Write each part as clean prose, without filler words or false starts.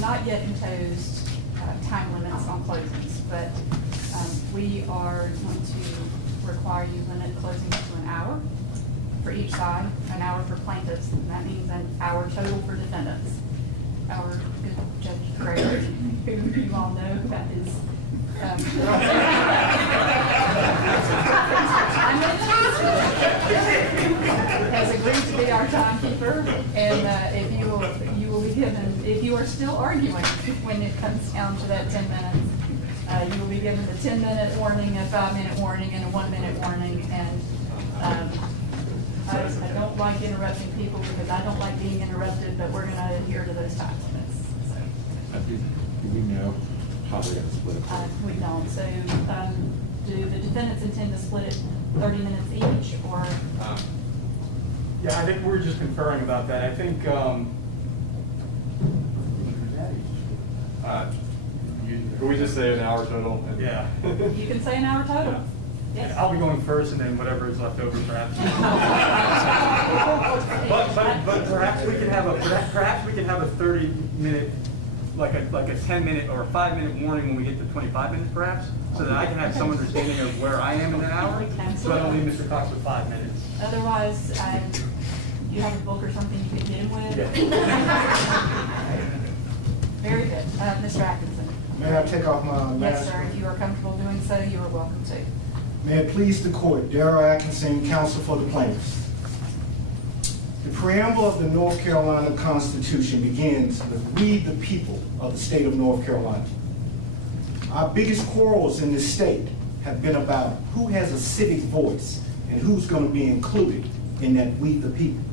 not yet imposed time limits on closings, but we are going to require you limit closings to an hour for each side, an hour for plaintiffs, and that means an hour total for defendants. Our good Judge Gregory, who you all know, that is has agreed to be our timekeeper, and if you will be given, if you are still arguing when it comes down to that 10 minutes, you will be given the 10-minute warning, a 5-minute warning, and a 1-minute warning. And I don't like interrupting people because I don't like being interrupted, but we're going to adhere to those time limits. So. Do we know how they're going to split it? We don't. So do the defendants intend to split it 30 minutes each, or? Yeah, I think we're just conferring about that. I think can we just say an hour total? Yeah. You can say an hour total. Yeah. Yes. I'll be going first, and then whatever is left over, perhaps. but perhaps we can have a 30-minute, like a 10-minute or a 5-minute warning when we get to 25 minutes, perhaps, so that I can have some understanding of where I am in that hour. So I don't leave Mr. Cox with 5 minutes. Otherwise, you have a book or something you could get him with. Yeah. Very good, Mr. Atkinson. May I take off my mask? Yes, sir. If you are comfortable doing so, you are welcome to. May it please the court, Darrell Atkinson, counsel for the plaintiffs. The preamble of the North Carolina Constitution begins with "We the people of the state of North Carolina." Our biggest quarrels in this state have been about who has a civic voice and who's going to be included in that "we the people."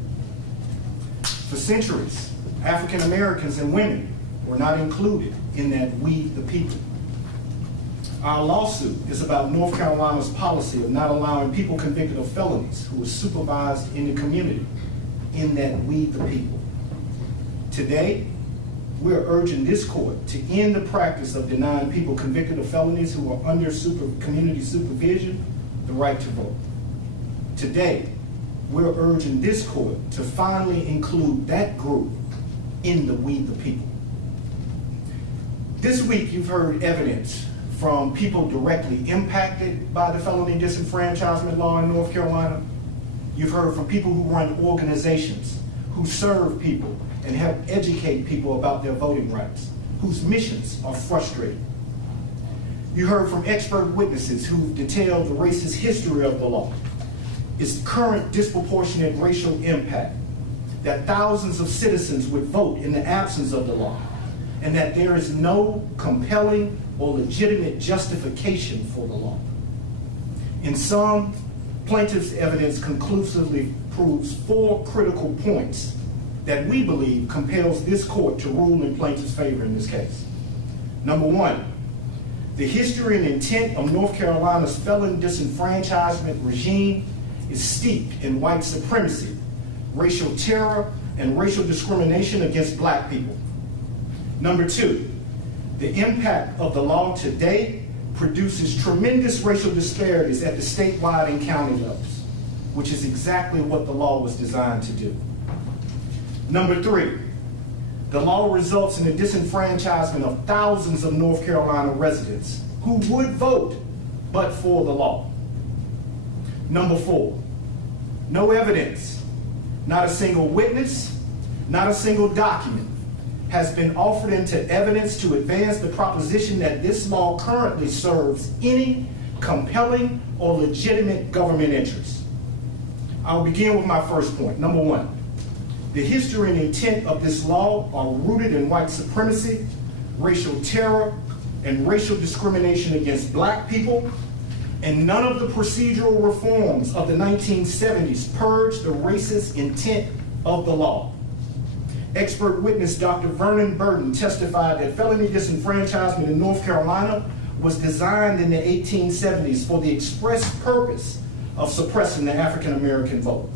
For centuries, African Americans and women were not included in that "we the people." Our lawsuit is about North Carolina's policy of not allowing people convicted of felonies who are supervised in the community in that "we the people." Today, we're urging this court to end the practice of denying people convicted of felonies who are under community supervision the right to vote. Today, we're urging this court to finally include that group in the "we the people." This week, you've heard evidence from people directly impacted by the felony disenfranchisement law in North Carolina. You've heard from people who run organizations, who serve people and help educate people about their voting rights, whose missions are frustrated. You heard from expert witnesses who detailed the racist history of the law, its current disproportionate racial impact, that thousands of citizens would vote in the absence of the law, and that there is no compelling or legitimate justification for the law. In sum, plaintiff's evidence conclusively proves 4 critical points that we believe compels this court to rule in plaintiff's favor in this case. Number 1, the history and intent of North Carolina's felon disenfranchisement regime is steeped in white supremacy, racial terror, and racial discrimination against black people. Number 2, the impact of the law today produces tremendous racial disparities at the statewide and county levels, which is exactly what the law was designed to do. Number 3, the law results in the disenfranchisement of thousands of North Carolina residents who would vote but for the law. Number 4, no evidence, not a single witness, not a single document has been offered into evidence to advance the proposition that this law currently serves any compelling or legitimate government interest. I'll begin with my first point. Number 1, the history and intent of this law are rooted in white supremacy, racial terror, and racial discrimination against black people, and none of the procedural reforms of the 1970s purged the racist intent of the law. Expert witness Dr. Vernon Burton testified that felony disenfranchisement in North Carolina was designed in the 1870s for the express purpose of suppressing the African American vote.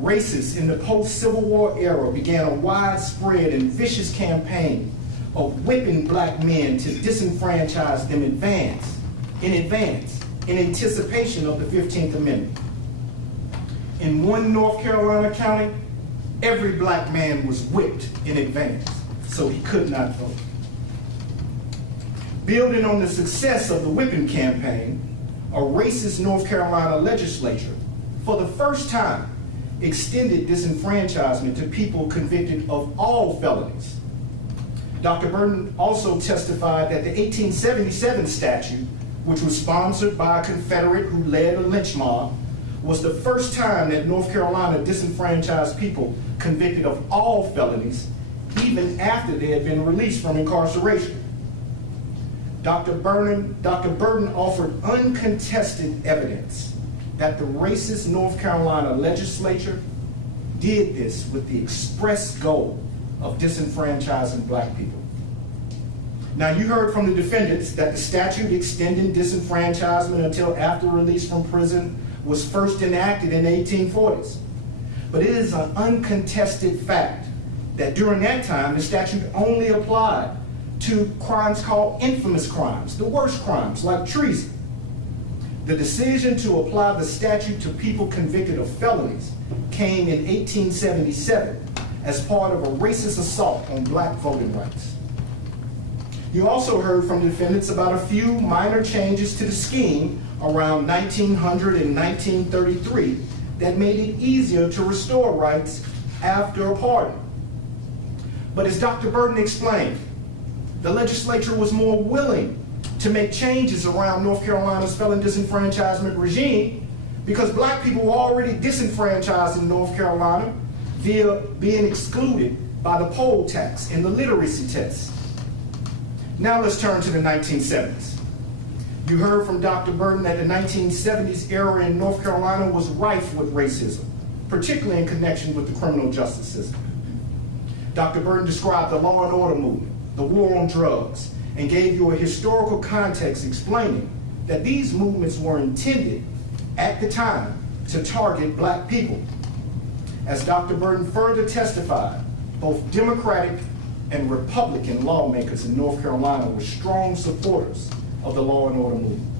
Racists in the post-Civil War era began a widespread and vicious campaign of whipping black men to disenfranchise them in anticipation of the 15th Amendment. In one North Carolina county, every black man was whipped in advance. so he could not vote. Building on the success of the whipping campaign, a racist North Carolina legislature, for the first time, extended disenfranchisement to people convicted of all felonies. Dr. Burton also testified that the 1877 statute, which was sponsored by a Confederate who led a lynch mob, was the first time that North Carolina disenfranchised people convicted of all felonies, even after they had been released from incarceration. Dr. Burton offered uncontested evidence that the racist North Carolina legislature did this with the express goal of disenfranchising black people. Now, you heard from the defendants that the statute extending disenfranchisement until after release from prison was first enacted in the 1840s. But it is an uncontested fact that during that time, the statute only applied to crimes called infamous crimes, the worst crimes like treason. The decision to apply the statute to people convicted of felonies came in 1877 as part of a racist assault on black voting rights. You also heard from defendants about a few minor changes to the scheme around 1900 and 1933 that made it easier to restore rights after a pardon. But as Dr. Burton explained, the legislature was more willing to make changes around North Carolina's felon disenfranchisement regime because black people were already disenfranchised in North Carolina via being excluded by the poll tax and the literacy test. Now let's turn to the 1970s. You heard from Dr. Burton that the 1970s era in North Carolina was rife with racism, particularly in connection with the criminal justice system. Dr. Burton described the law and order movement, the war on drugs, and gave you a historical context explaining that these movements were intended at the time to target black people. As Dr. Burton further testified, both Democratic and Republican lawmakers in North Carolina were strong supporters of the law and order movement.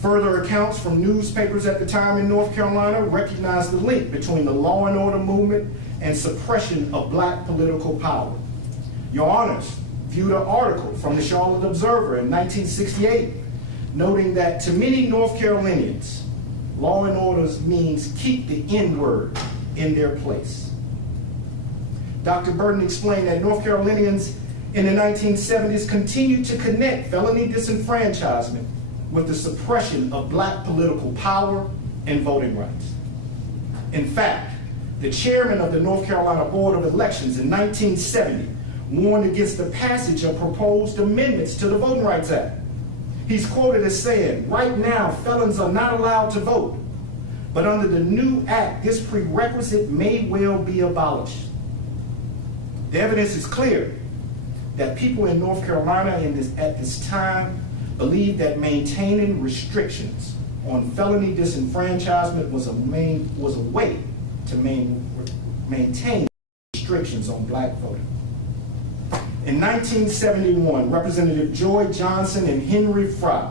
Further accounts from newspapers at the time in North Carolina recognized the link between the law and order movement and suppression of black political power. Your Honors viewed an article from the Charlotte Observer in 1968, noting that to many North Carolinians, law and order means keep the N word in their place. Dr. Burton explained that North Carolinians in the 1970s continued to connect felony disenfranchisement with the suppression of black political power and voting rights. In fact, the chairman of the North Carolina Board of Elections in 1970 warned against the passage of proposed amendments to the Voting Rights Act. He's quoted as saying, "Right now, felons are not allowed to vote, but under the new act, this prerequisite may well be abolished." The evidence is clear that people in North Carolina at this time believed that maintaining restrictions on felony disenfranchisement was a way to maintain restrictions on black voting. In 1971, Representative Joy Johnson and Henry Fry,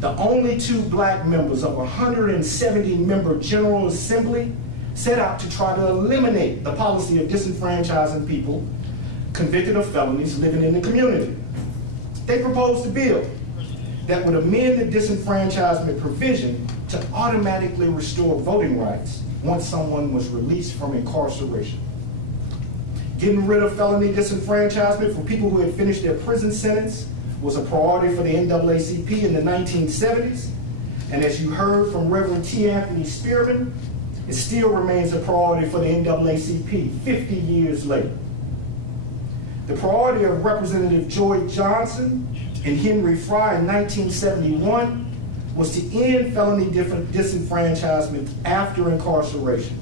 the only two black members of a 170-member General Assembly, set out to try to eliminate the policy of disenfranchising people convicted of felonies living in the community. They proposed a bill that would amend the disenfranchisement provision to automatically restore voting rights once someone was released from incarceration. Getting rid of felony disenfranchisement for people who had finished their prison sentence was a priority for the NAACP in the 1970s, and as you heard from Reverend T. Anthony Spearman, it still remains a priority for the NAACP 50 years later. The priority of Representative Joy Johnson and Henry Fry in 1971 was to end felony disenfranchisement after incarceration,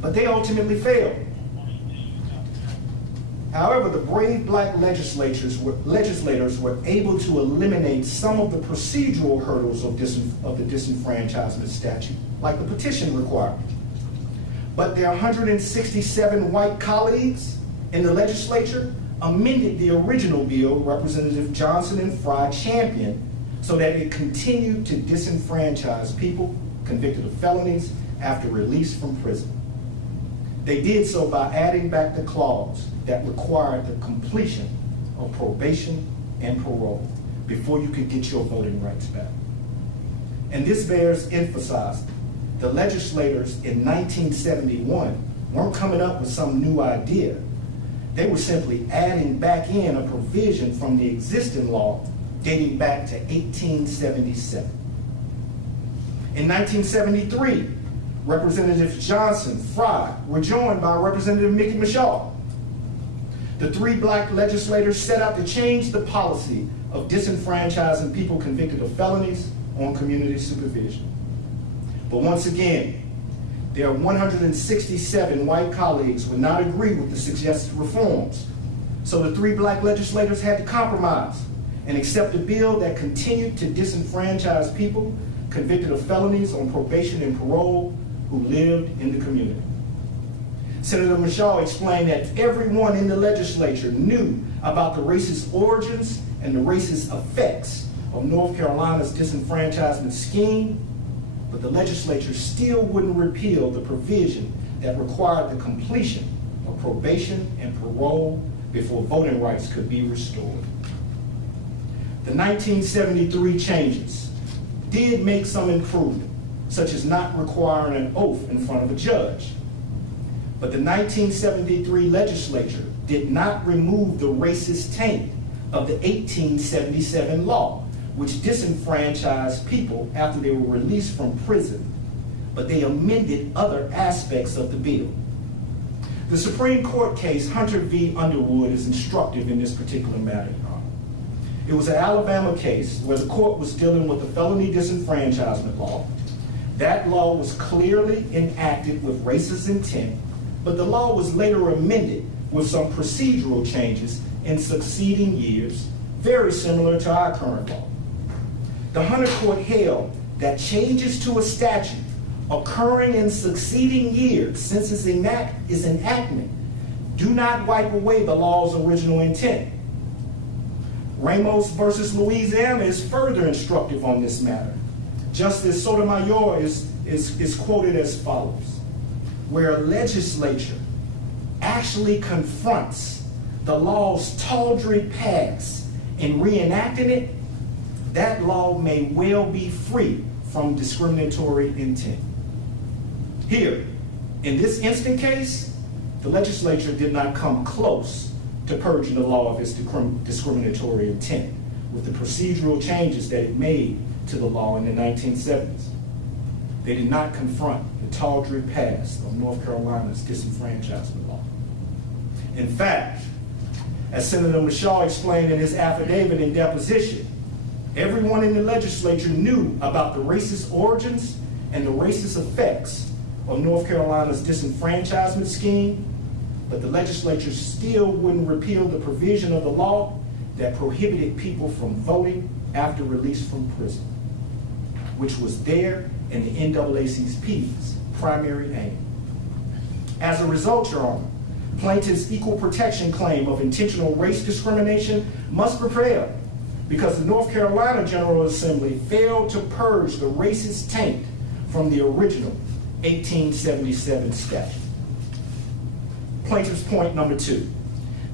but they ultimately failed. However, the brave black legislators were able to eliminate some of the procedural hurdles of the disenfranchisement statute, like the petition requirement. But their 167 white colleagues in the legislature amended the original bill Representative Johnson and Fry championed so that it continued to disenfranchise people convicted of felonies after release from prison. They did so by adding back the clause that required the completion of probation and parole before you could get your voting rights back. And this bears emphasizing the legislators in 1971 weren't coming up with some new idea. They were simply adding back in a provision from the existing law dating back to 1877. In 1973, Representatives Johnson, Fry were joined by Representative Mickey Mishaw. The three black legislators set out to change the policy of disenfranchising people convicted of felonies on community supervision. But once again, their 167 white colleagues would not agree with the suggested reforms. So the three black legislators had to compromise and accept a bill that continued to disenfranchise people convicted of felonies on probation and parole who lived in the community. Senator Mishaw explained that everyone in the legislature knew about the racist origins and the racist effects of North Carolina's disenfranchisement scheme, but the legislature still wouldn't repeal the provision that required the completion of probation and parole before voting rights could be restored. The 1973 changes did make some improvement, such as not requiring an oath in front of a judge. But the 1973 legislature did not remove the racist taint of the 1877 law, which disenfranchised people after they were released from prison, but they amended other aspects of the bill. The Supreme Court case Hunter v. Underwood is instructive in this particular matter. It was an Alabama case where the court was dealing with the felony disenfranchisement law. That law was clearly enacted with racist intent, but the law was later amended with some procedural changes in succeeding years, very similar to our current law. The Hunter court held that changes to a statute occurring in succeeding years since its enactment do not wipe away the law's original intent. Ramos versus Louisiana is further instructive on this matter. Justice Sotomayor is quoted as follows: where a legislature actually confronts the law's tawdry past in reenacting it, that law may well be free from discriminatory intent. Here, in this instant case, the legislature did not come close to purging the law of its discriminatory intent with the procedural changes that it made to the law in the 1970s. They did not confront the tawdry past of North Carolina's disenfranchisement law. In fact, as Senator Mishaw explained in his affidavit in deposition, everyone in the legislature knew about the racist origins and the racist effects of North Carolina's disenfranchisement scheme, but the legislature still wouldn't repeal the provision of the law that prohibited people from voting after release from prison, which was there in the NAACP's primary aim. As a result, Your Honor, plaintiff's equal protection claim of intentional race discrimination must prevail because the North Carolina General Assembly failed to purge the racist taint from the original 1877 statute. Plaintiff's point number 2.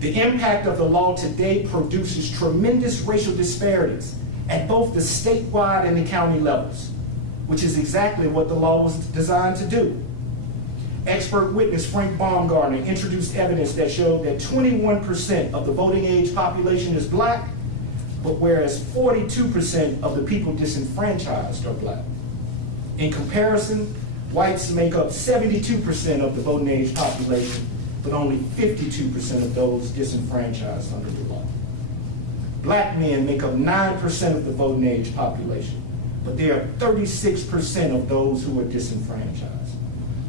The impact of the law today produces tremendous racial disparities at both the statewide and the county levels, which is exactly what the law was designed to do. Expert witness Frank Baumgartner introduced evidence that showed that 21% of the voting age population is black, but whereas 42% of the people disenfranchised are black. In comparison, whites make up 72% of the voting age population, but only 52% of those disenfranchised under the law. Black men make up 9% of the voting age population, but there are 36% of those who are disenfranchised,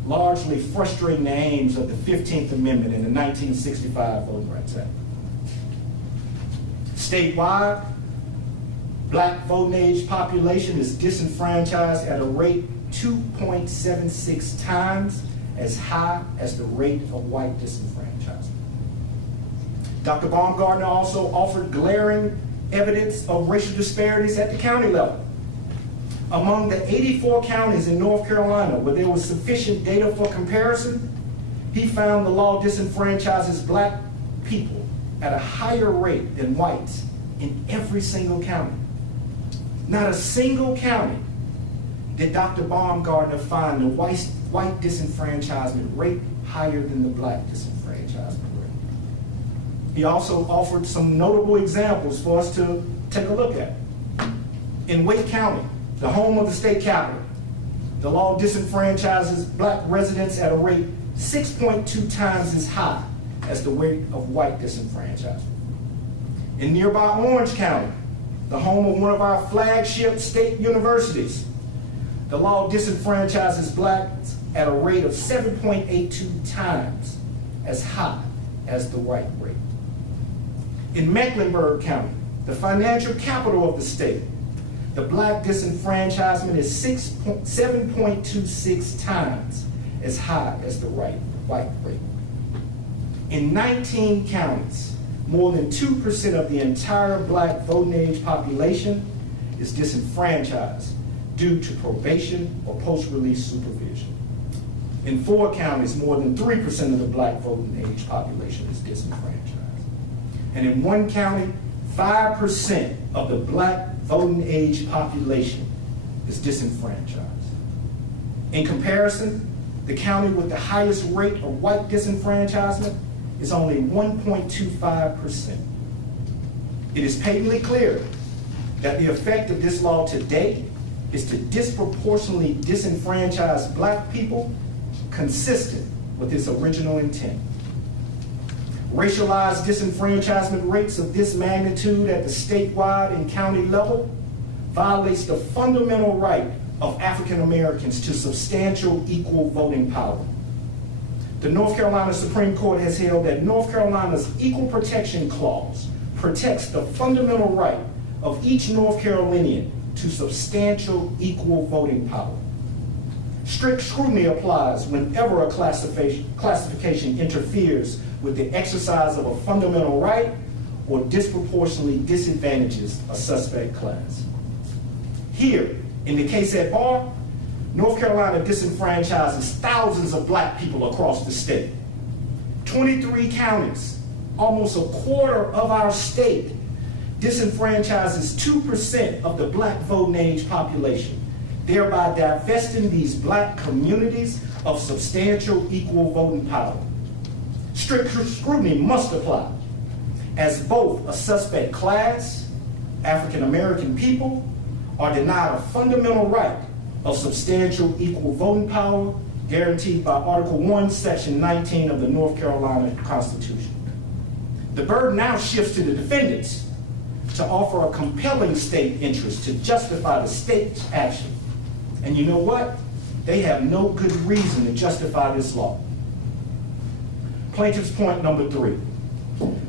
largely frustrating the aims of the 15th Amendment in the 1965 Voting Rights Act. Statewide, black voting age population is disenfranchised at a rate 2.76 times as high as the rate of white disenfranchisement. Dr. Baumgartner also offered glaring evidence of racial disparities at the county level. Among the 84 counties in North Carolina where there was sufficient data for comparison, He found the law disenfranchises black people at a higher rate than whites in every single county. Not a single county did Dr. Baumgartner find the white disenfranchisement rate higher than the black disenfranchisement rate. He also offered some notable examples for us to take a look at. In Wake County, the home of the state capital, the law disenfranchises black residents at a rate 6.2 times as high as the rate of white disenfranchisement. In nearby Orange County, the home of one of our flagship state universities, the law disenfranchises blacks at a rate of 7.82 times as high as the white rate. In Mecklenburg County, the financial capital of the state, the black disenfranchisement is 7.26 times as high as the white rate. In 19 counties, more than 2% of the entire black voting age population is disenfranchised due to probation or post-release supervision. In 4 counties, more than 3% of the black voting age population is disenfranchised. And in 1 county, 5% of the black voting age population is disenfranchised. In comparison, the county with the highest rate of white disenfranchisement is only 1.25%. It is patently clear that the effect of this law today is to disproportionately disenfranchise black people, consistent with its original intent. Racialized disenfranchisement rates of this magnitude at the statewide and county level violates the fundamental right of African Americans to substantial equal voting power. The North Carolina Supreme Court has held that North Carolina's Equal Protection Clause protects the fundamental right of each North Carolinian to substantial equal voting power. Strict scrutiny applies whenever a classification interferes with the exercise of a fundamental right or disproportionately disadvantages a suspect class. Here, in the case at bar, North Carolina disenfranchises thousands of black people across the state. 23 counties, almost a quarter of our state, disenfranchises 2% of the black voting age population, thereby divesting these black communities of substantial equal voting power. Strict scrutiny must apply, as both a suspect class, African American people, are denied a fundamental right of substantial equal voting power guaranteed by Article 1, Section 19 of the North Carolina Constitution. The burden now shifts to the defendants to offer a compelling state interest to justify the state's action. And you know what? They have no good reason to justify this law. Plaintiff's point number 3.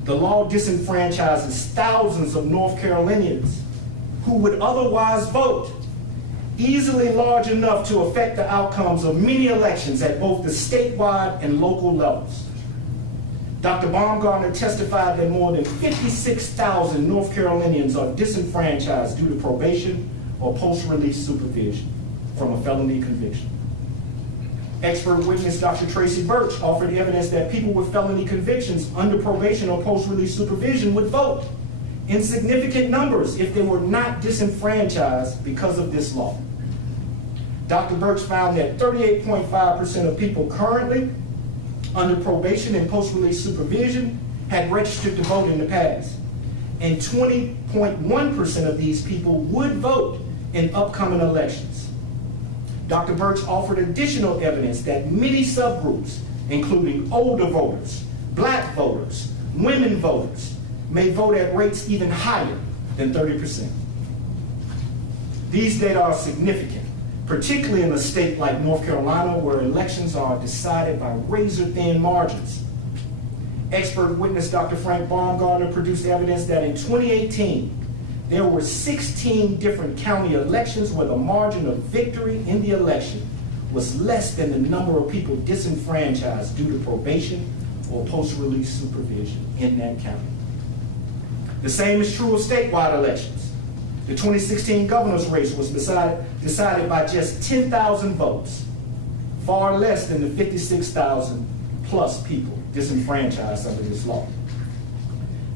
The law disenfranchises thousands of North Carolinians who would otherwise vote, easily large enough to affect the outcomes of many elections at both the statewide and local levels. Dr. Baumgartner testified that more than 56,000 North Carolinians are disenfranchised due to probation or post-release supervision from a felony conviction. Expert witness Dr. Tracy Birch offered evidence that people with felony convictions under probation or post-release supervision would vote in significant numbers if they were not disenfranchised because of this law. Dr. Birch found that 38.5% of people currently under probation and post-release supervision had registered to vote in the past, and 20.1% of these people would vote in upcoming elections. Dr. Birch offered additional evidence that many subgroups, including older voters, black voters, women voters, may vote at rates even higher than 30%. These data are significant, particularly in a state like North Carolina, where elections are decided by razor-thin margins. Expert witness Dr. Frank Baumgartner produced evidence that in 2018, there were 16 different county elections where the margin of victory in the election was less than the number of people disenfranchised due to probation or post-release supervision in that county. The same is true of statewide elections. The 2016 governor's race was decided by just 10,000 votes, far less than the 56,000 plus people disenfranchised under this law.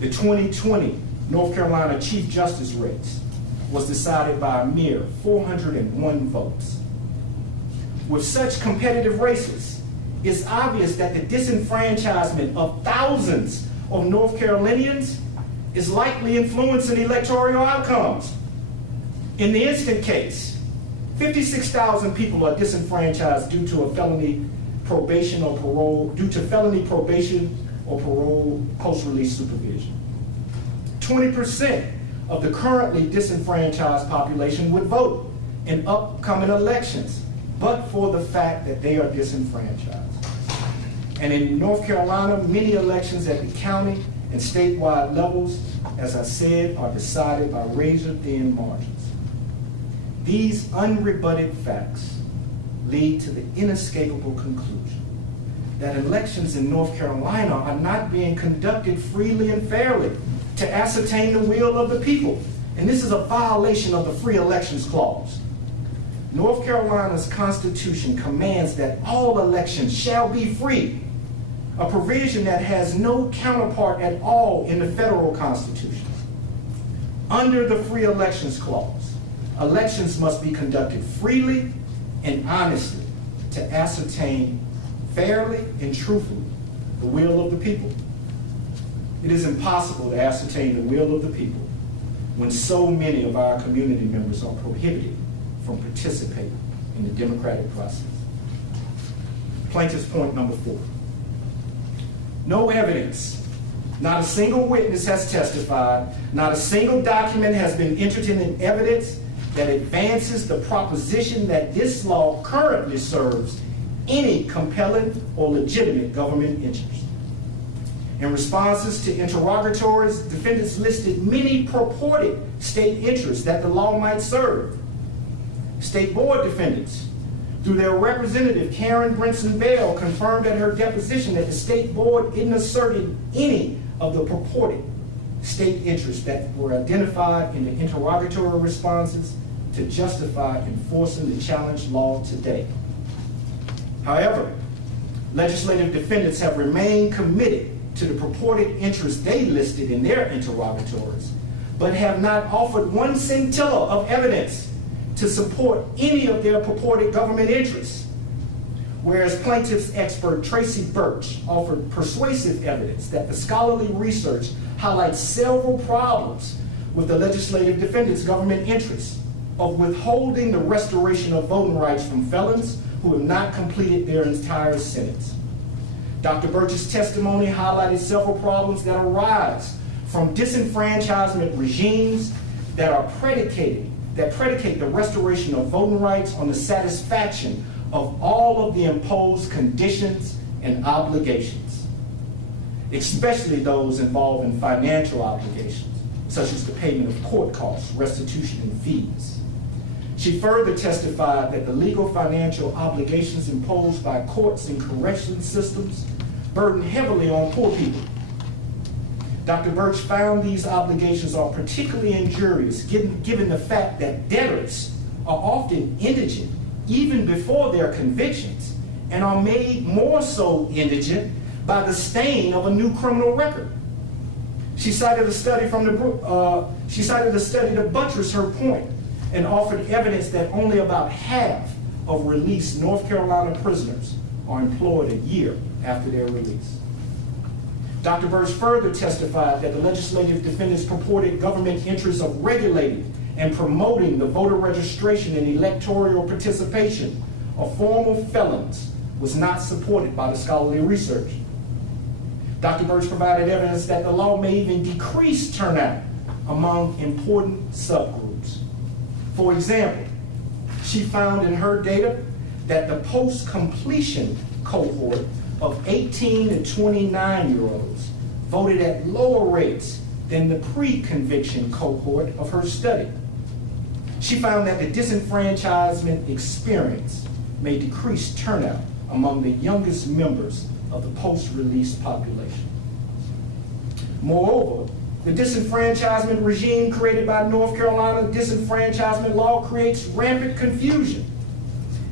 The 2020 North Carolina Chief Justice race was decided by a mere 401 votes. With such competitive races, it's obvious that the disenfranchisement of thousands of North Carolinians is likely influencing electoral outcomes. In the instant case, 56,000 people are disenfranchised due to a felony probation or parole, due to felony probation or parole post-release supervision. 20% of the currently disenfranchised population would vote in upcoming elections, but for the fact that they are disenfranchised. And in North Carolina, many elections at the county and statewide levels, as I said, are decided by razor-thin margins. These unrebutted facts lead to the inescapable conclusion that elections in North Carolina are not being conducted freely and fairly to ascertain the will of the people. And this is a violation of the Free Elections Clause. North Carolina's Constitution commands that all elections shall be free, a provision that has no counterpart at all in the federal Constitution. Under the Free Elections Clause, elections must be conducted freely and honestly to ascertain fairly and truthfully the will of the people. It is impossible to ascertain the will of the people when so many of our community members are prohibited from participating in the democratic process. Plaintiff's point number 4. No evidence, not a single witness has testified, not a single document has been entered in evidence that advances the proposition that this law currently serves any compelling or legitimate government interest. In responses to interrogatories, defendants listed many purported state interests that the law might serve. State board defendants, through their representative Karen Brinson Bell, confirmed at her deposition that the state board didn't assert any of the purported state interests that were identified in the interrogatory responses to justify enforcing the challenged law today. However, legislative defendants have remained committed to the purported interests they listed in their interrogatories, but have not offered one scintilla of evidence to support any of their purported government interests. Whereas plaintiff's expert Tracy Birch offered persuasive evidence that the scholarly research highlights several problems with the legislative defendants' government interests of withholding the restoration of voting rights from felons who have not completed their entire sentence. Dr. Birch's testimony highlighted several problems that arise from disenfranchisement regimes that predicate the restoration of voting rights on the satisfaction of all of the imposed conditions and obligations, especially those involving financial obligations, such as the payment of court costs, restitution, and fees. She further testified that the legal financial obligations imposed by courts and correction systems burden heavily on poor people. Dr. Birch found these obligations are particularly injurious given the fact that debtors are often indigent even before their convictions and are made more so indigent by the stain of a new criminal record. She cited a study to buttress her point and offered evidence that only about half of released North Carolina prisoners are employed a year after their release. Dr. Birch further testified that the legislative defendants' purported government interests of regulating and promoting the voter registration and electoral participation of former felons was not supported by the scholarly research. Dr. Birch provided evidence that the law may even decrease turnout among important subgroups. For example, she found in her data that the post-completion cohort of 18 to 29-year-olds voted at lower rates than the pre-conviction cohort of her study. She found that the disenfranchisement experience may decrease turnout among the youngest members of the post-release population. Moreover, the disenfranchisement regime created by North Carolina disenfranchisement law creates rampant confusion.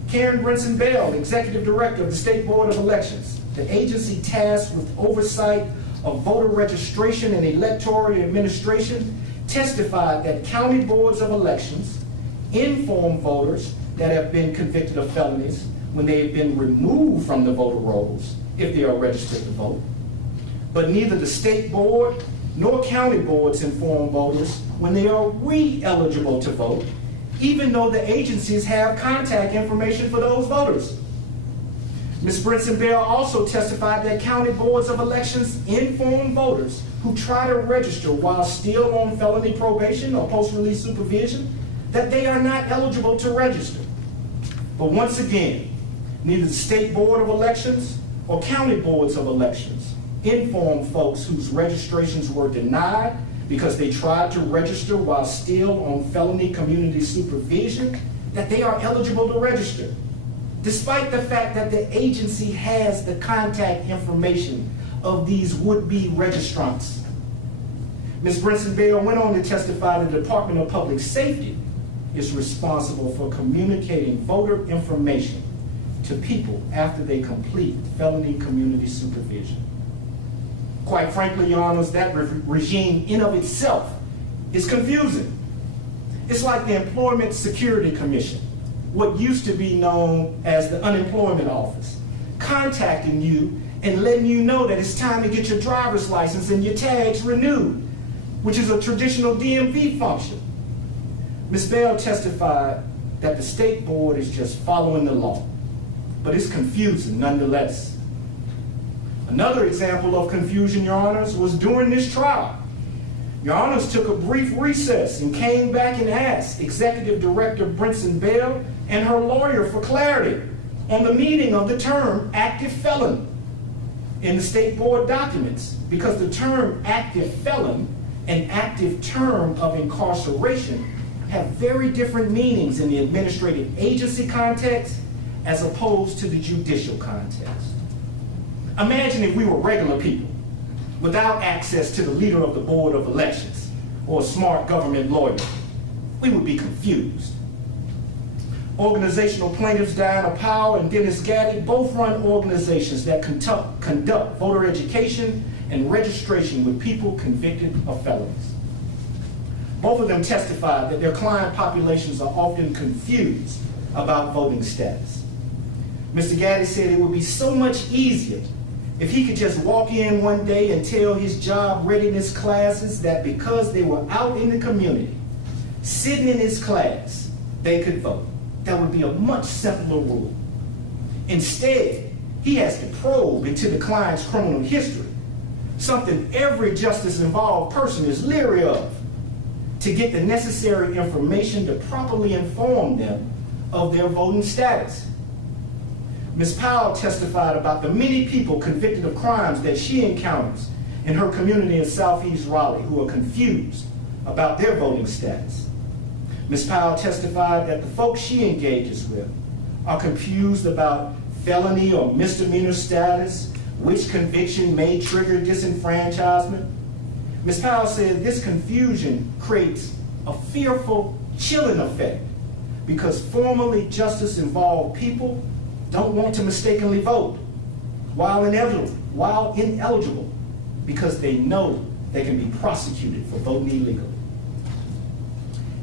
Karen Brinson Bell, Executive Director of the State Board of Elections, the agency tasked with oversight of voter registration and electoral administration, testified that county boards of elections inform voters that have been convicted of felonies when they have been removed from the voter rolls if they are registered to vote. But neither the state board nor county boards inform voters when they are re-eligible to vote, even though the agencies have contact information for those voters. Ms. Brinson Bell also testified that county boards of elections inform voters who try to register while still on felony probation or post-release supervision that they are not eligible to register. But once again, neither the state board of elections or county boards of elections inform folks whose registrations were denied because they tried to register while still on felony community supervision that they are eligible to register, despite the fact that the agency has the contact information of these would-be registrants. Ms. Brinson Bell went on to testify the Department of Public Safety is responsible for communicating voter information to people after they complete felony community supervision. Quite frankly, Your Honors, that regime in of itself is confusing. It's like the Employment Security Commission, what used to be known as the Unemployment Office, contacting you and letting you know that it's time to get your driver's license and your tags renewed, which is a traditional DMV function. Ms. Bell testified that the state board is just following the law, but it's confusing nonetheless. Another example of confusion, Your Honors, was during this trial. Your Honors took a brief recess and came back and asked Executive Director Brinson Bell and her lawyer for clarity on the meaning of the term active felon in the state board documents, because the term active felon and active term of incarceration have very different meanings in the administrative agency context as opposed to the judicial context. Imagine if we were regular people without access to the leader of the Board of Elections or a smart government lawyer. We would be confused. Organizational plaintiffs Diana Powell and Dennis Gaddy both run organizations that conduct voter education and registration with people convicted of felonies. Both of them testified that their client populations are often confused about voting status. Mr. Gaddy said it would be so much easier if he could just walk in one day and tell his job readiness classes that because they were out in the community, sitting in his class, they could vote. That would be a much simpler rule. Instead, he has to probe into the client's criminal history, something every justice-involved person is leery of, to get the necessary information to properly inform them of their voting status. Ms. Powell testified about the many people convicted of crimes that she encounters in her community in Southeast Raleigh who are confused about their voting status. Ms. Powell testified that the folks she engages with are confused about felony or misdemeanor status, which conviction may trigger disenfranchisement. Ms. Powell said this confusion creates a fearful chilling effect because formerly justice-involved people don't want to mistakenly vote while ineligible because they know they can be prosecuted for voting illegally.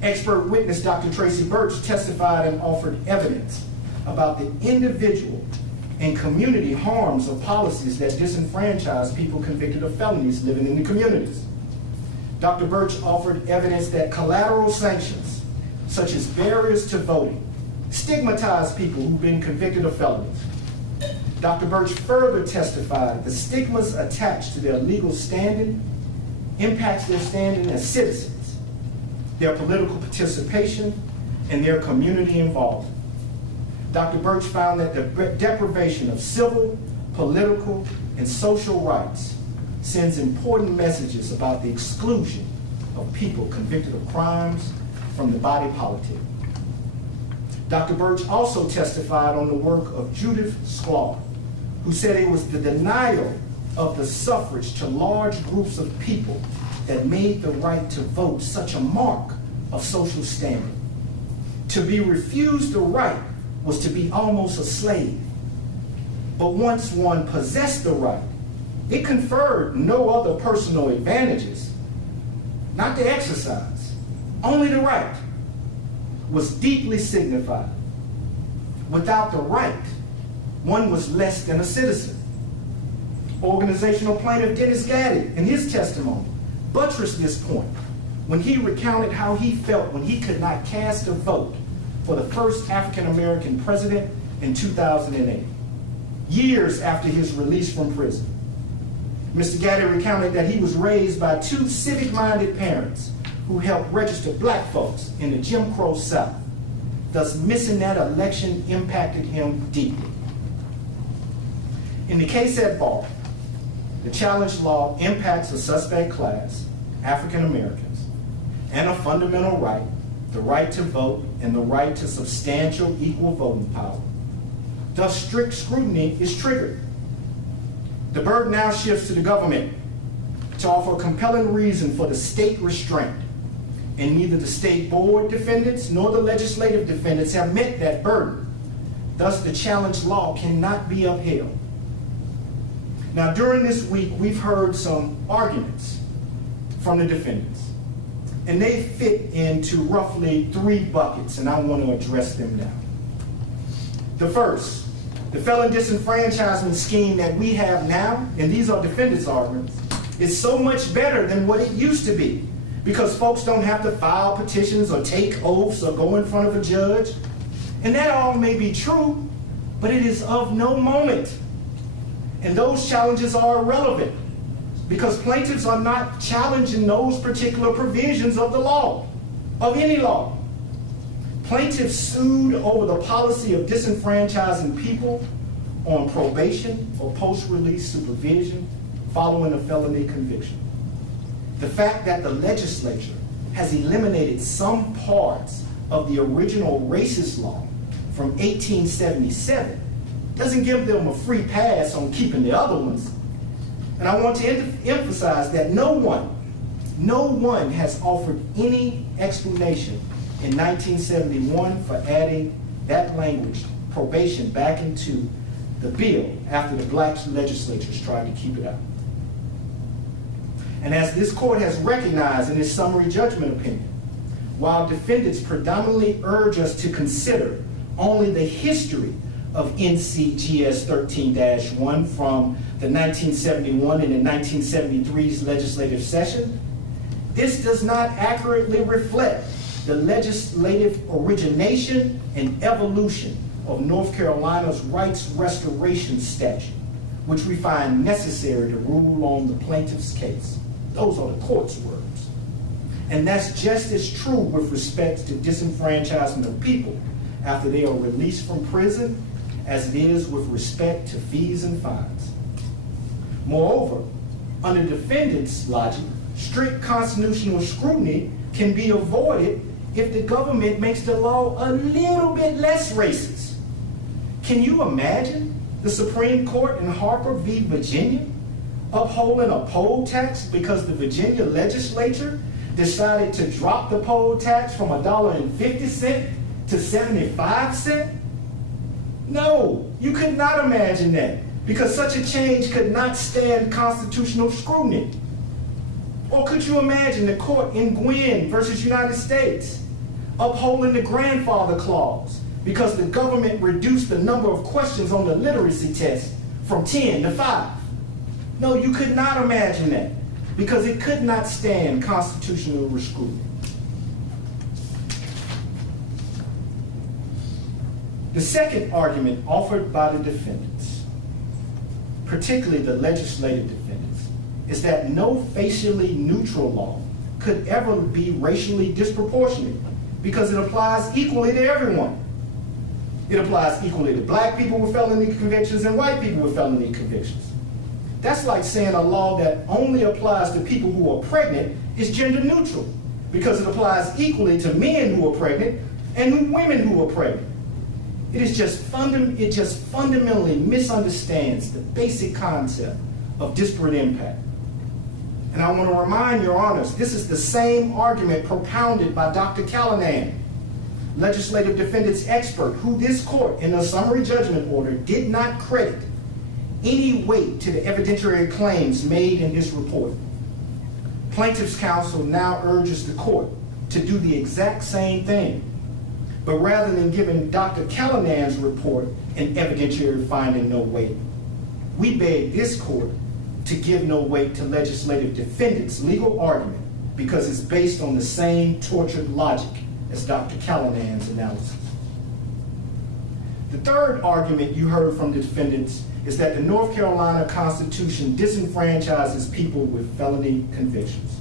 Expert witness Dr. Tracy Birch testified and offered evidence about the individual and community harms of policies that disenfranchise people convicted of felonies living in the communities. Dr. Birch offered evidence that collateral sanctions, such as barriers to voting, stigmatize people who've been convicted of felonies. Dr. Birch further testified the stigmas attached to their legal standing impacts their standing as citizens, their political participation, and their community involvement. Dr. Birch found that the deprivation of civil, political, and social rights sends important messages about the exclusion of people convicted of crimes from the body politic. Dr. Birch also testified on the work of Judith Sklar, who said it was the denial of the suffrage to large groups of people that made the right to vote such a mark of social standing. To be refused the right was to be almost a slave. But once one possessed the right, it conferred no other personal advantages, not the exercise, only the right, was deeply signified. Without the right, one was less than a citizen. Organizational plaintiff Dennis Gaddy, in his testimony, buttressed this point when he recounted how he felt when he could not cast a vote for the first African-American president in 2008, years after his release from prison. Mr. Gaddy recounted that he was raised by two civic-minded parents who helped register black folks in the Jim Crow South. Thus, missing that election impacted him deeply. In the case at bar, the challenge law impacts a suspect class, African Americans, and a fundamental right, the right to vote and the right to substantial equal voting power. Thus, strict scrutiny is triggered. The burden now shifts to the government to offer a compelling reason for the state restraint, and neither the state board defendants nor the legislative defendants have met that burden. Thus, the challenge law cannot be upheld. Now, during this week, we've heard some arguments from the defendants, and they fit into roughly 3 buckets, and I want to address them now. The first, the felon disenfranchisement scheme that we have now, and these are defendants' arguments, is so much better than what it used to be, because folks don't have to file petitions or take oaths or go in front of a judge. And that all may be true, but it is of no moment. And those challenges are irrelevant, because plaintiffs are not challenging those particular provisions of the law, of any law. Plaintiffs sued over the policy of disenfranchising people on probation or post-release supervision following a felony conviction. The fact that the legislature has eliminated some parts of the original racist law from 1877 doesn't give them a free pass on keeping the other ones. And I want to emphasize that no one has offered any explanation in 1971 for adding that language, probation, back into the bill after the black legislatures tried to keep it out. And as this court has recognized in its summary judgment opinion, while defendants predominantly urge us to consider only the history of NCGS 13-1 from the 1971 and the 1973's legislative session, this does not accurately reflect the legislative origination and evolution of North Carolina's rights restoration statute, which we find necessary to rule on the plaintiff's case. Those are the court's words. And that's just as true with respect to disenfranchisement of people after they are released from prison as it is with respect to fees and fines. Moreover, under defendants' logic, strict constitutional scrutiny can be avoided if the government makes the law a little bit less racist. Can you imagine the Supreme Court in Harper v. Virginia upholding a poll tax because the Virginia legislature decided to drop the poll tax from $1.50 to 75 cents? No, you could not imagine that, because such a change could not stand constitutional scrutiny. Or could you imagine the court in Gwynn versus United States upholding the grandfather clause because the government reduced the number of questions on the literacy test from 10 to 5? No, you could not imagine that, because it could not stand constitutional scrutiny. The second argument offered by the defendants, particularly the legislative defendants, is that no facially neutral law could ever be racially disproportionate because it applies equally to everyone. It applies equally to black people with felony convictions and white people with felony convictions. That's like saying a law that only applies to people who are pregnant is gender neutral, because it applies equally to men who are pregnant and women who are pregnant. It just fundamentally misunderstands the basic concept of disparate impact. And I want to remind your honors, this is the same argument propounded by Dr. Callanan, legislative defendants expert, who this court in a summary judgment order did not credit any weight to the evidentiary claims made in this report. Plaintiff's counsel now urges the court to do the exact same thing, but rather than giving Dr. Callinan's report an evidentiary finding no weight, we beg this court to give no weight to legislative defendants' legal argument because it's based on the same tortured logic as Dr. Callinan's analysis. The third argument you heard from the defendants is that the North Carolina Constitution disenfranchises people with felony convictions.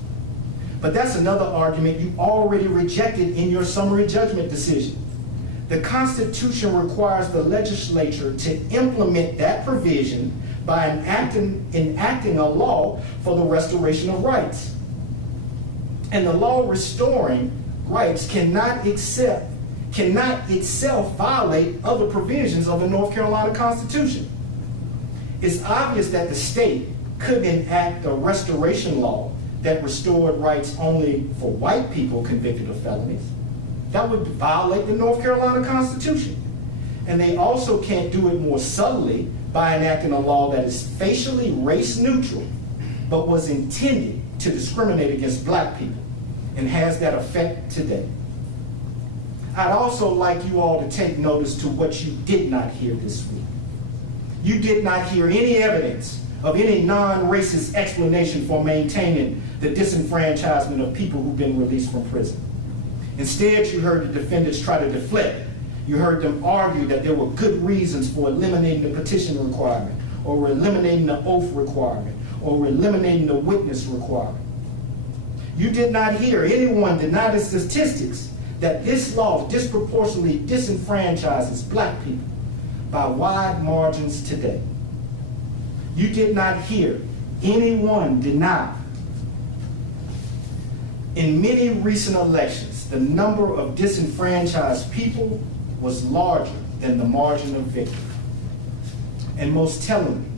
But that's another argument you already rejected in your summary judgment decision. The Constitution requires the legislature to implement that provision by enacting a law for the restoration of rights. And the law restoring rights cannot itself violate other provisions of the North Carolina Constitution. It's obvious that the state could enact a restoration law that restored rights only for white people convicted of felonies. That would violate the North Carolina Constitution. And they also can't do it more subtly by enacting a law that is facially race neutral, but was intended to discriminate against black people and has that effect today. I'd also like you all to take notice to what you did not hear this week. You did not hear any evidence of any non-racist explanation for maintaining the disenfranchisement of people who've been released from prison. Instead, you heard the defendants try to deflect. You heard them argue that there were good reasons for eliminating the petition requirement, or eliminating the oath requirement, or eliminating the witness requirement. You did not hear anyone deny the statistics that this law disproportionately disenfranchises black people by wide margins today. You did not hear anyone deny. In many recent elections, the number of disenfranchised people was larger than the margin of victory. And most tellingly,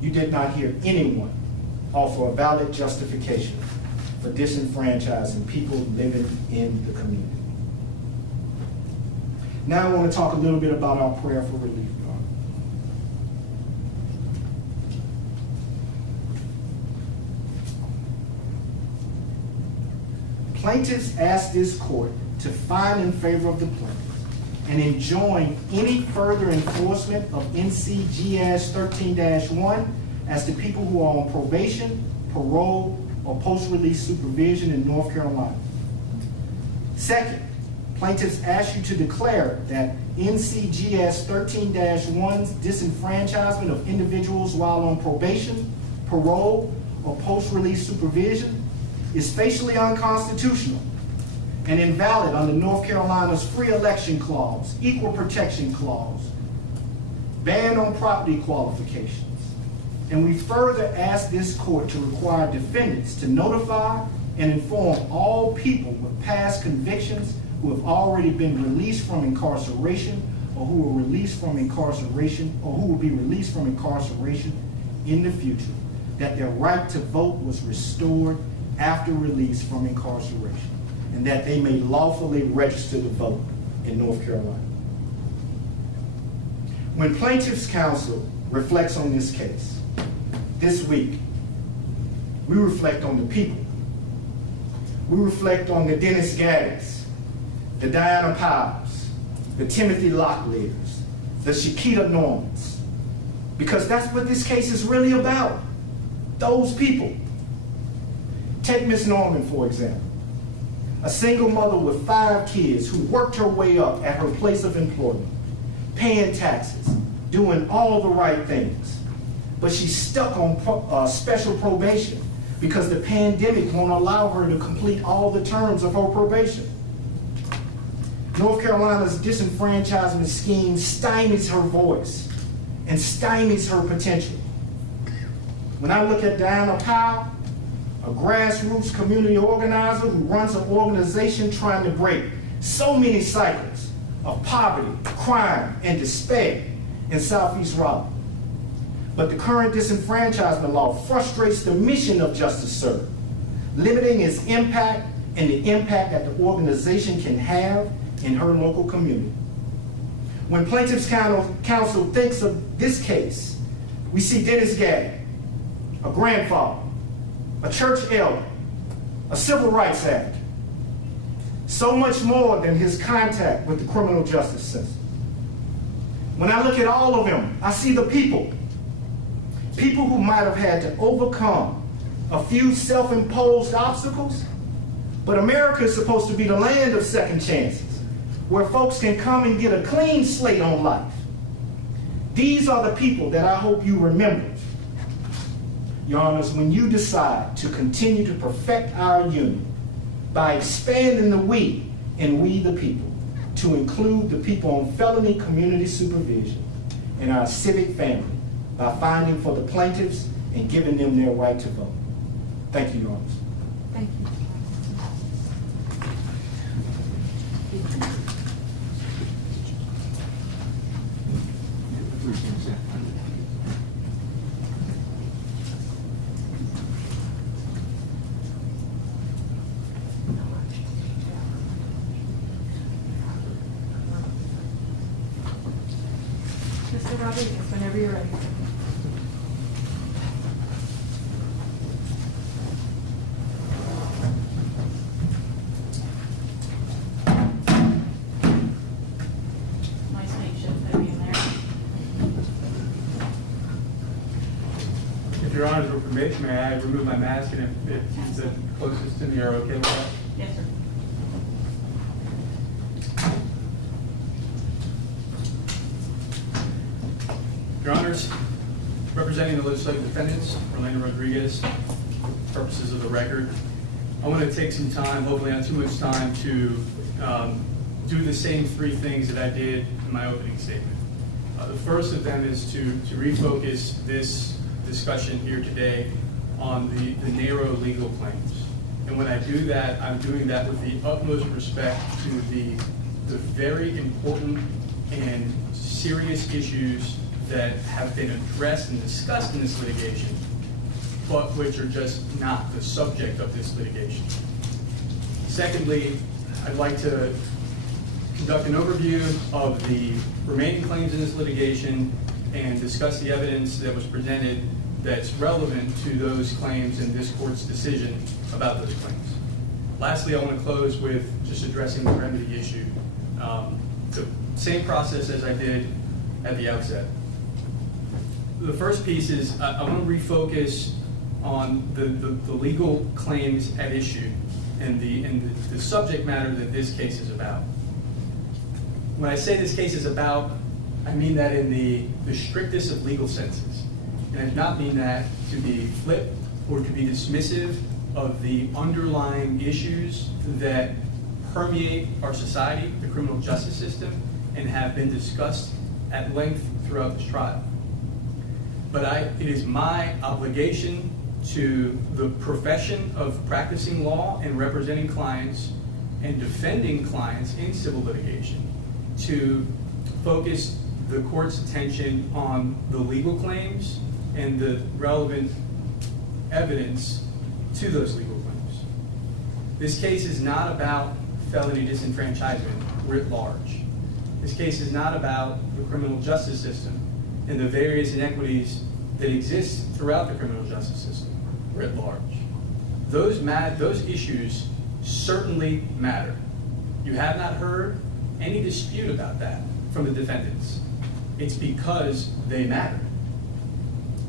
you did not hear anyone offer a valid justification for disenfranchising people living in the community. Now I want to talk a little bit about our prayer for relief, y'all. Plaintiffs ask this court to find in favor of the plaintiffs and enjoin any further enforcement of NCGS 13-1 as to people who are on probation, parole, or post-release supervision in North Carolina. Second, plaintiffs ask you to declare that NCGS 13-1's disenfranchisement of individuals while on probation, parole, or post-release supervision is facially unconstitutional and invalid under North Carolina's Free Election Clause, Equal Protection Clause, ban on property qualifications. And we further ask this court to require defendants to notify and inform all people with past convictions who have already been released from incarceration or who were released from incarceration or who will be released from incarceration in the future that their right to vote was restored after release from incarceration and that they may lawfully register to vote in North Carolina. When plaintiff's counsel reflects on this case, this week, we reflect on the people. We reflect on the Dennis Gaddis, the Diana Powers, the Timothy Locklears, the Shakita Normans, because that's what this case is really about, those people. Take Miss Norman, for example, a single mother with 5 kids who worked her way up at her place of employment, paying taxes, doing all the right things. But she's stuck on special probation because the pandemic won't allow her to complete all the terms of her probation. North Carolina's disenfranchisement scheme stymies her voice and stymies her potential. When I look at Diana Powell, a grassroots community organizer who runs an organization trying to break so many cycles of poverty, crime, and despair in Southeast Raleigh. But the current disenfranchisement law frustrates the mission of Justice Serve, limiting its impact and the impact that the organization can have in her local community. When plaintiff's counsel thinks of this case, We see Dennis Gay, a grandfather, a church elder, a civil rights advocate. So much more than his contact with the criminal justice system. When I look at all of them, I see the people. People who might have had to overcome a few self-imposed obstacles, but America is supposed to be the land of second chances, where folks can come and get a clean slate on life. These are the people that I hope you remember. Your Honors, when you decide to continue to perfect our union by expanding the we and we the people to include the people on felony community supervision in our civic family by fighting for the plaintiffs and giving them their right to vote. Thank you, Your Honors. Thank you. Mr. Rodriguez, whenever you're ready. Nice makeshift podium there. If Your Honors will permit, may I remove my mask, and if the closest to me are okay with that? Yes, sir. Your Honors, representing the legislative defendants, Orlando Rodriguez, purposes of the record, I want to take some time, hopefully not too much time, to do the same three things that I did in my opening statement. The first of them is to refocus this discussion here today on the narrow legal claims. And when I do that, I'm doing that with the utmost respect to the very important and serious issues that have been addressed and discussed in this litigation, but which are just not the subject of this litigation. Secondly, I'd like to conduct an overview of the remaining claims in this litigation and discuss the evidence that was presented that's relevant to those claims and this court's decision about those claims. Lastly, I want to close with just addressing the remedy issue. The same process as I did at the outset. The first piece is I want to refocus on the legal claims at issue and the subject matter that this case is about. When I say this case is about, I mean that in the strictest of legal senses. And I do not mean that to be flip or to be dismissive of the underlying issues that permeate our society, the criminal justice system, and have been discussed at length throughout this trial. But it is my obligation to the profession of practicing law and representing clients and defending clients in civil litigation to focus the court's attention on the legal claims and the relevant evidence to those legal claims. This case is not about felony disenfranchisement writ large. This case is not about the criminal justice system and the various inequities that exist throughout the criminal justice system writ large. Those issues certainly matter. You have not heard any dispute about that from the defendants. It's because they matter.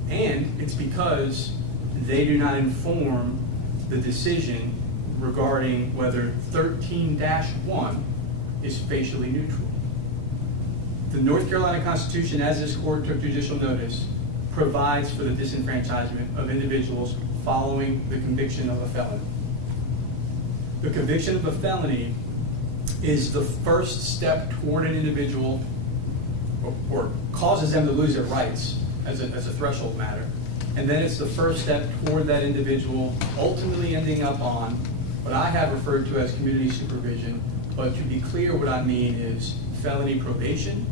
And it's because they do not inform the decision regarding whether 13-1 is facially neutral. The North Carolina Constitution, as this court took judicial notice, provides for the disenfranchisement of individuals following the conviction of a felony. The conviction of a felony is the first step toward an individual, or causes them to lose their rights as a threshold matter. And then it's the first step toward that individual ultimately ending up on what I have referred to as community supervision. But to be clear, what I mean is felony probation,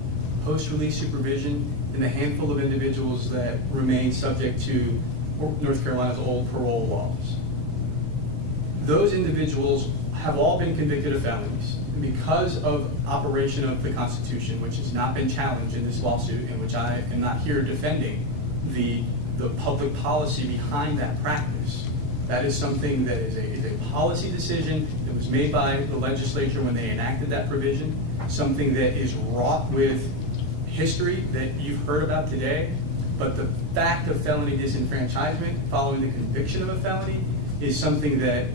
post-release supervision, and the handful of individuals that remain subject to North Carolina's old parole laws. Those individuals have all been convicted of felonies. And because of operation of the Constitution, which has not been challenged in this lawsuit and which I am not here defending, the public policy behind that practice. That is something that is a policy decision that was made by the legislature when they enacted that provision, something that is wrought with history that you've heard about today. But the fact of felony disenfranchisement following the conviction of a felony is something that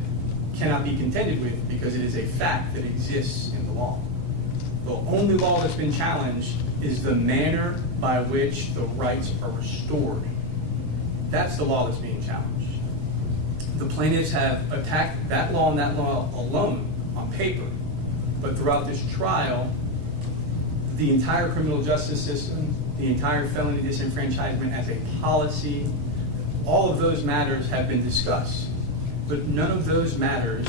cannot be contended with because it is a fact that exists in the law. The only law that's been challenged is the manner by which the rights are restored. That's the law that's being challenged. The plaintiffs have attacked that law and that law alone on paper, but throughout this trial, the entire criminal justice system, the entire felony disenfranchisement as a policy, all of those matters have been discussed, but none of those matters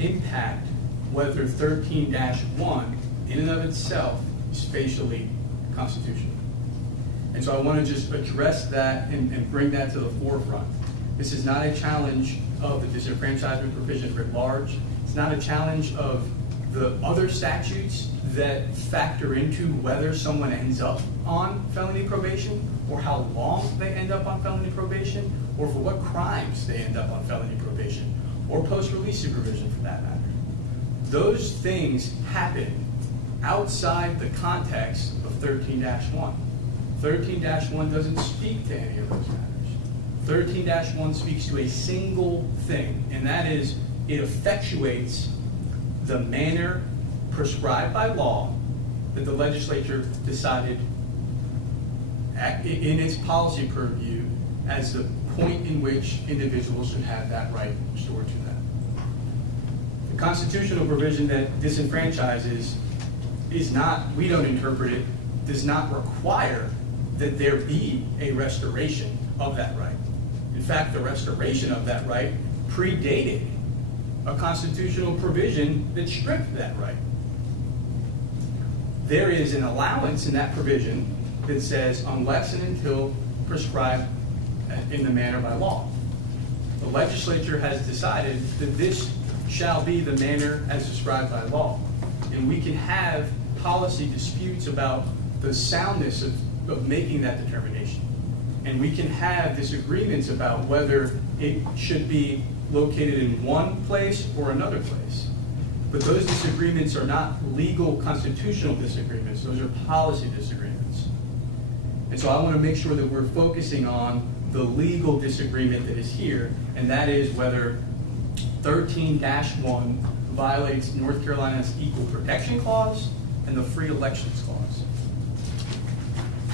impact whether 13-1 in and of itself is facially constitutional. And so I want to just address that and bring that to the forefront. This is not a challenge of the disenfranchisement provision writ large. It's not a challenge of the other statutes that factor into whether someone ends up on felony probation or how long they end up on felony probation or for what crimes they end up on felony probation or post-release supervision for that matter. Those things happen outside the context of 13-1. 13-1 doesn't speak to any of those matters. 13-1 speaks to a single thing, and that is it effectuates the manner prescribed by law that the legislature decided in its policy purview as the point in which individuals should have that right restored to them. The constitutional provision that disenfranchises is not, we don't interpret it, does not require that there be a restoration of that right. In fact, the restoration of that right predated a constitutional provision that stripped that right. There is an allowance in that provision that says unless and until prescribed in the manner by law. The legislature has decided that this shall be the manner as described by law. And we can have policy disputes about the soundness of making that determination. And we can have disagreements about whether it should be located in one place or another place. But those disagreements are not legal constitutional disagreements, those are policy disagreements. And so I want to make sure that we're focusing on the legal disagreement that is here, and that is whether 13-1 violates North Carolina's Equal Protection Clause and the Free Elections Clause.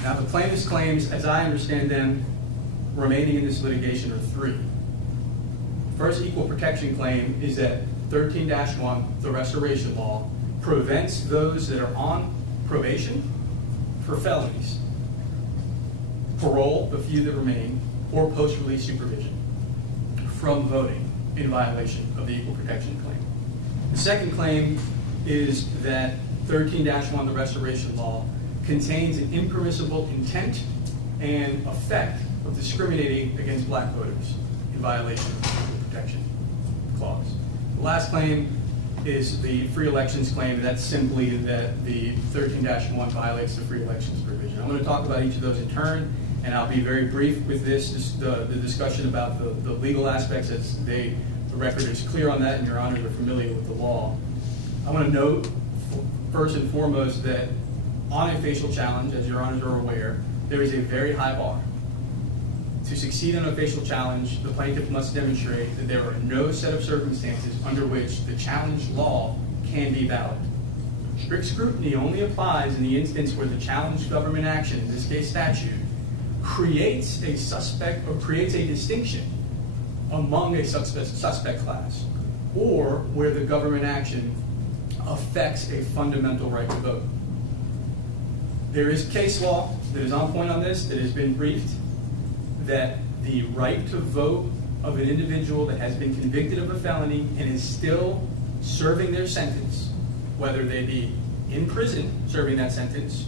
Now, the plaintiff's claims, as I understand them, remaining in this litigation are three. First equal protection claim is that 13-1, the restoration law, prevents those that are on probation for felonies, parole, the few that remain, or post-release supervision from voting in violation of the equal protection claim. The second claim is that 13-1, the restoration law, contains an impermissible intent and effect of discriminating against black voters in violation of the equal protection clause. The last claim is the free elections claim, and that's simply that the 13-1 violates the free elections provision. I'm going to talk about each of those in turn, and I'll be very brief with this. The discussion about the legal aspects, as the record is clear on that, and Your Honors are familiar with the law. I want to note, first and foremost, that on a facial challenge, as Your Honors are aware, there is a very high bar. To succeed on a facial challenge, the plaintiff must demonstrate that there are no set of circumstances under which the challenged law can be valid. Strict scrutiny only applies in the instance where the challenged government action, in this case statute, creates a suspect or creates a distinction among a suspect class, or where the government action affects a fundamental right to vote. There is case law that is on point on this, that has been briefed, that the right to vote of an individual that has been convicted of a felony and is still serving their sentence, whether they be in prison serving that sentence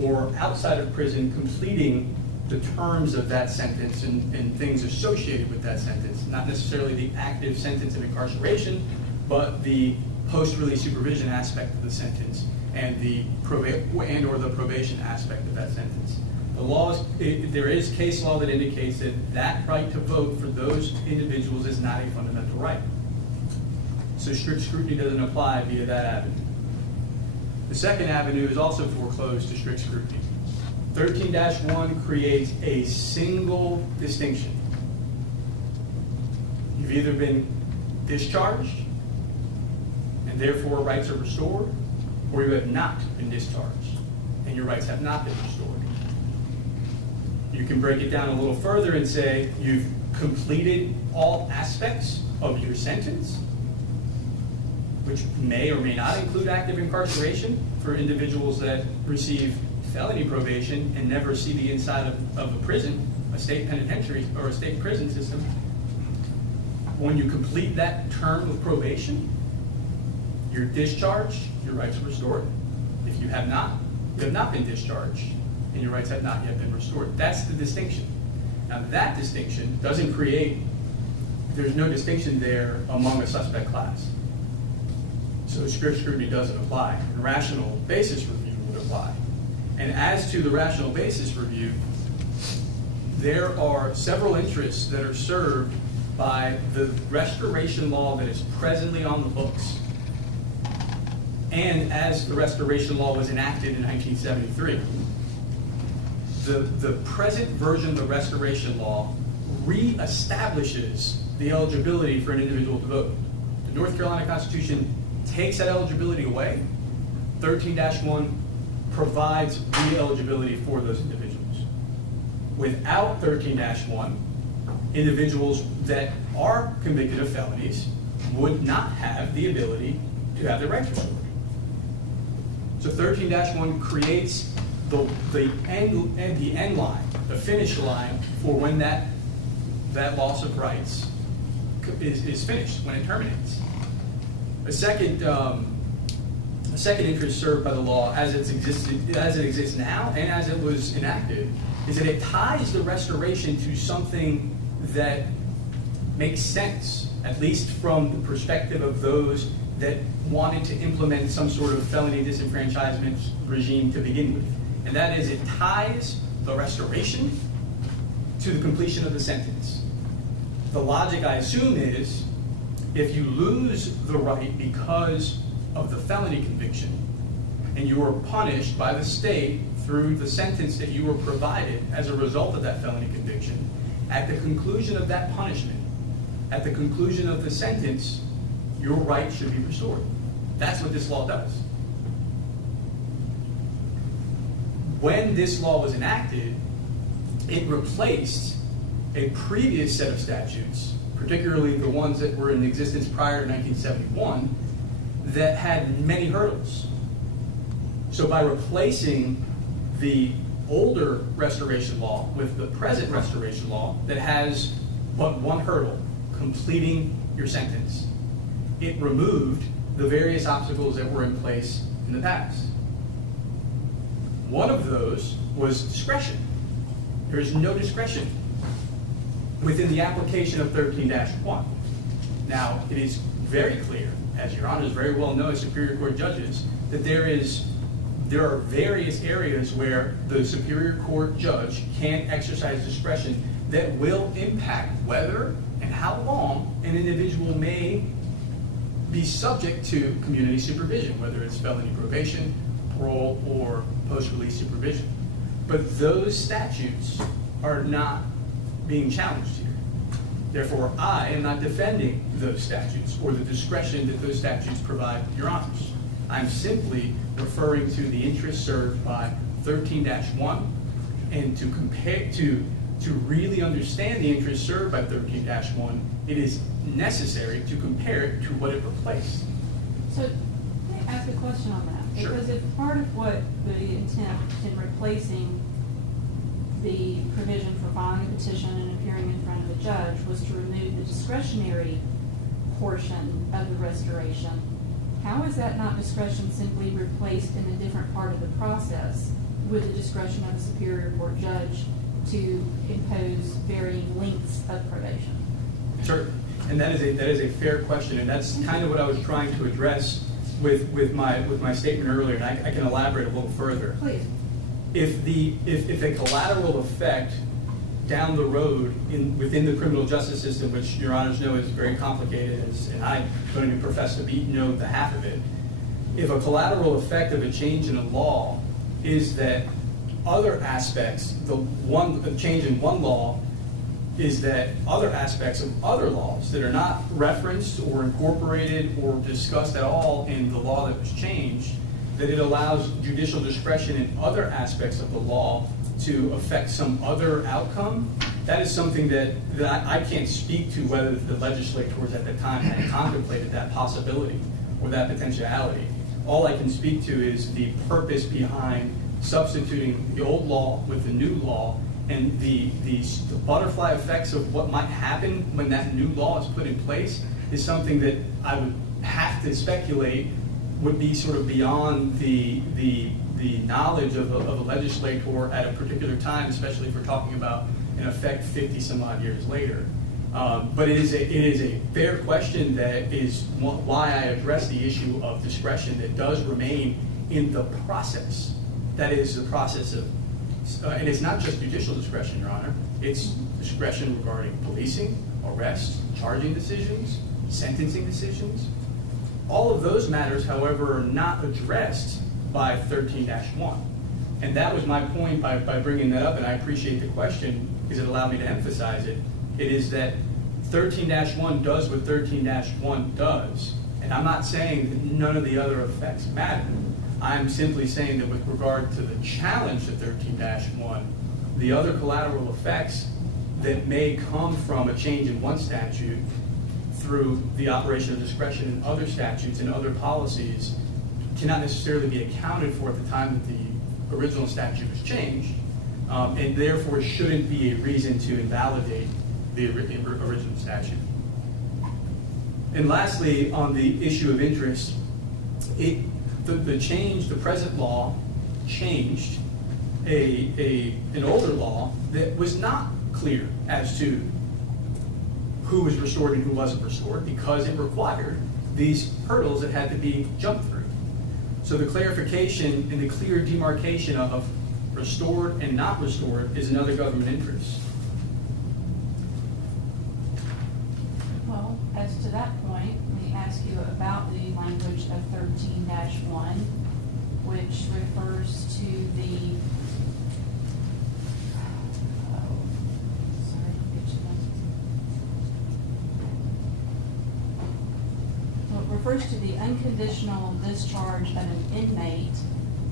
or outside of prison completing the terms of that sentence and things associated with that sentence, not necessarily the active sentence of incarceration, but the post-release supervision aspect of the sentence and or the probation aspect of that sentence. The laws, there is case law that indicates that that right to vote for those individuals is not a fundamental right. So strict scrutiny doesn't apply via that avenue. The second avenue is also foreclosed to strict scrutiny. 13-1 creates a single distinction. You've either been discharged, and therefore rights are restored, or you have not been discharged, and your rights have not been restored. You can break it down a little further and say you've completed all aspects of your sentence, which may or may not include active incarceration for individuals that receive felony probation and never see the inside of a prison, a state penitentiary or a state prison system. When you complete that term of probation, you're discharged, your rights are restored. If you have not been discharged, and your rights have not yet been restored. That's the distinction. Now that distinction doesn't create, there's no distinction there among a suspect class. So strict scrutiny doesn't apply. And rational basis review would apply. And as to the rational basis review, there are several interests that are served by the restoration law that is presently on the books. And as the restoration law was enacted in 1973, the present version of the restoration law reestablishes the eligibility for an individual to vote. The North Carolina Constitution takes that eligibility away. 13-1 provides re-eligibility for those individuals. Without 13-1, individuals that are convicted of felonies would not have the ability to have their rights restored. So 13-1 creates the end line, the finish line for when that loss of rights is finished, when it terminates. A second interest served by the law as it exists now and as it was enacted is that it ties the restoration to something that makes sense, at least from the perspective of those that wanted to implement some sort of felony disenfranchisement regime to begin with. And that is, it ties the restoration to the completion of the sentence. The logic, I assume, is if you lose the right because of the felony conviction and you are punished by the state through the sentence that you were provided as a result of that felony conviction, at the conclusion of that punishment, at the conclusion of the sentence, your right should be restored. That's what this law does. When this law was enacted, it replaced a previous set of statutes, particularly the ones that were in existence prior to 1971, that had many hurdles. So by replacing the older restoration law with the present restoration law that has but one hurdle, completing your sentence, it removed the various obstacles that were in place in the past. One of those was discretion. There is no discretion within the application of 13-1. Now, it is very clear, as your honors very well know as Superior Court judges, that there are various areas where the Superior Court judge can exercise discretion that will impact whether and how long an individual may be subject to community supervision, whether it's felony probation, parole, or post-release supervision. But those statutes are not being challenged here. Therefore, I am not defending those statutes or the discretion that those statutes provide your honors. I'm simply referring to the interest served by 13-1 and to compare to really understand the interest served by 13-1, it is necessary to compare it to what it replaced. So, let me ask a question on that. Sure. Because if part of what the intent in replacing the provision for filing a petition and appearing in front of a judge was to remove the discretionary portion of the restoration, how is that not discretion simply replaced in a different part of the process with the discretion of the Superior Court judge to impose varying lengths of probation? Sure, and that is a fair question, and that's kind of what I was trying to address with my statement earlier, and I can elaborate a little further. Please. if a collateral effect down the road within the criminal justice system, which your honors know is very complicated, and I'm going to profess to know the half of it, if a collateral effect of a change in a law is that other aspects, the change in one law is that other aspects of other laws that are not referenced or incorporated or discussed at all in the law that was changed, that it allows judicial discretion in other aspects of the law to affect some other outcome. That is something that I can't speak to whether the legislators at the time had contemplated that possibility or that potentiality. All I can speak to is the purpose behind substituting the old law with the new law, and the butterfly effects of what might happen when that new law is put in place is something that I would have to speculate would be sort of beyond the knowledge of a legislator at a particular time, especially if we're talking about in effect 50 some odd years later. But it is a fair question that is why I address the issue of discretion that does remain in the process. That is the process of, and it's not just judicial discretion, Your Honor. It's discretion regarding policing, arrest, charging decisions, sentencing decisions. All of those matters, however, are not addressed by 13-1. And that was my point by bringing that up, and I appreciate the question because it allowed me to emphasize it. It is that 13-1 does what 13-1 does. And I'm not saying that none of the other effects matter. I'm simply saying that with regard to the challenge to 13-1, the other collateral effects that may come from a change in one statute through the operation of discretion in other statutes and other policies cannot necessarily be accounted for at the time that the original statute was changed, and therefore shouldn't be a reason to invalidate the original statute. And lastly, on the issue of interest, the present law changed an older law that was not clear as to who was restored and who wasn't restored because it required these hurdles that had to be jumped through. So the clarification and the clear demarcation of restored and not restored is another government interest. Well, as to that point, let me ask you about the language of 13-1, which refers to the refers to the unconditional discharge of an inmate,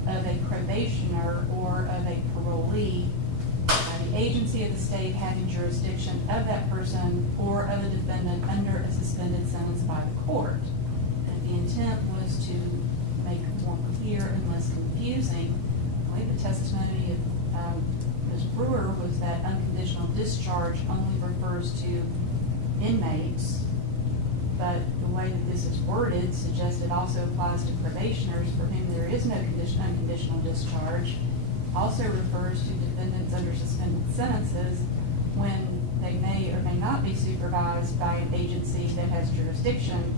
of a probationer, or of a parolee, the agency of the state having jurisdiction of that person or of a defendant under a suspended sentence by the court. And the intent was to make more clear and less confusing. I believe the testimony of Ms. Brewer was that unconditional discharge only refers to inmates, but the way that this is worded suggests it also applies to probationers for whom there is no unconditional discharge. Also refers to defendants under suspended sentences when they may or may not be supervised by an agency that has jurisdiction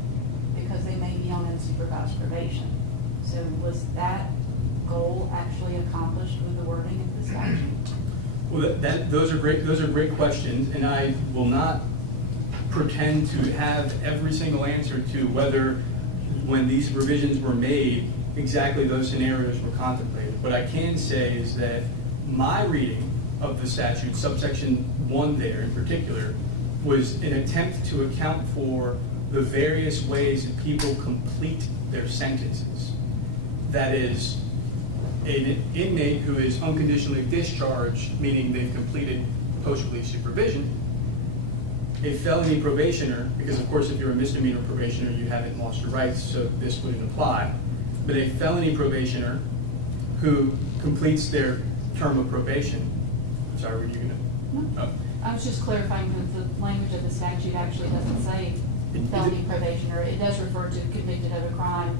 because they may be on unsupervised probation. So was that goal actually accomplished with the wording of the statute? Well, those are great questions, and I will not pretend to have every single answer to whether, when these revisions were made, exactly those scenarios were contemplated. What I can say is that my reading of the statute, subsection 1 there in particular, was an attempt to account for the various ways that people complete their sentences. That is, an inmate who is unconditionally discharged, meaning they've completed post-release supervision, a felony probationer, because of course if you're a misdemeanor probationer you haven't lost your rights, so this wouldn't apply, but a felony probationer who completes their term of probation. I'm sorry, were you going to? No. I was just clarifying that the language of the statute actually doesn't say felony probationer. It does refer to convicted of a crime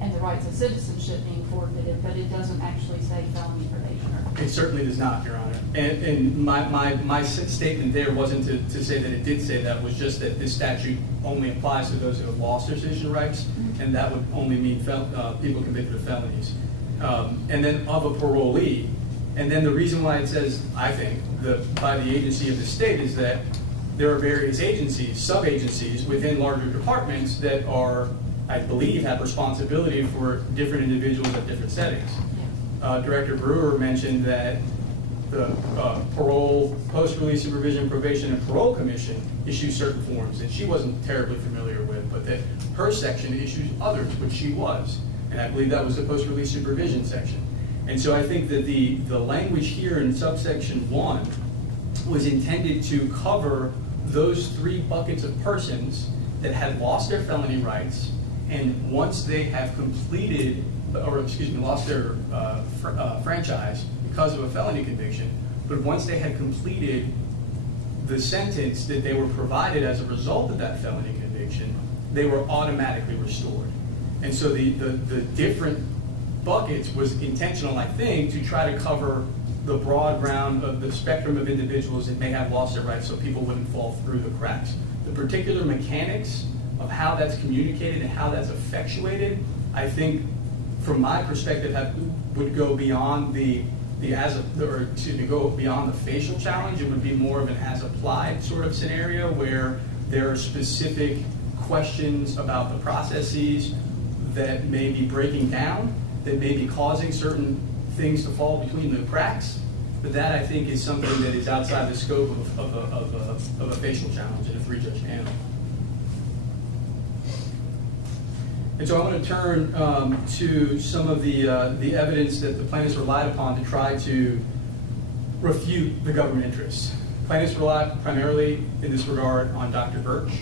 and the rights of citizenship being forfeited, but it doesn't actually say felony probationer. It certainly does not, Your Honor. And my statement there wasn't to say that it did say that. It was just that this statute only applies to those who have lost their citizen rights, and that would only mean people convicted of felonies. And then of a parolee, And then the reason why it says, I think, by the agency of the state is that there are various agencies, sub-agencies within larger departments that are, I believe, have responsibility for different individuals at different settings. Director Brewer mentioned that the parole, post-release supervision, probation, and parole commission issues certain forms that she wasn't terribly familiar with, but that her section issues others, which she was. And I believe that was the post-release supervision section. And so I think that the language here in subsection 1 was intended to cover those 3 buckets of persons that had lost their felony rights, and once they have completed, or excuse me, lost their franchise because of a felony conviction, but once they had completed the sentence that they were provided as a result of that felony conviction, they were automatically restored. And so the different buckets was intentional, I think, to try to cover the broad ground of the spectrum of individuals that may have lost their rights so people wouldn't fall through the cracks. The particular mechanics of how that's communicated and how that's effectuated, I think, from my perspective, would go beyond go beyond the facial challenge. It would be more of an as-applied sort of scenario where there are specific questions about the processes that may be breaking down, that may be causing certain things to fall between the cracks. But that, I think, is something that is outside the scope of a facial challenge in a 3-judge panel. And so I want to turn to some of the evidence that the plaintiffs relied upon to try to refute the government interests. Plaintiffs relied primarily in this regard on Dr. Birch,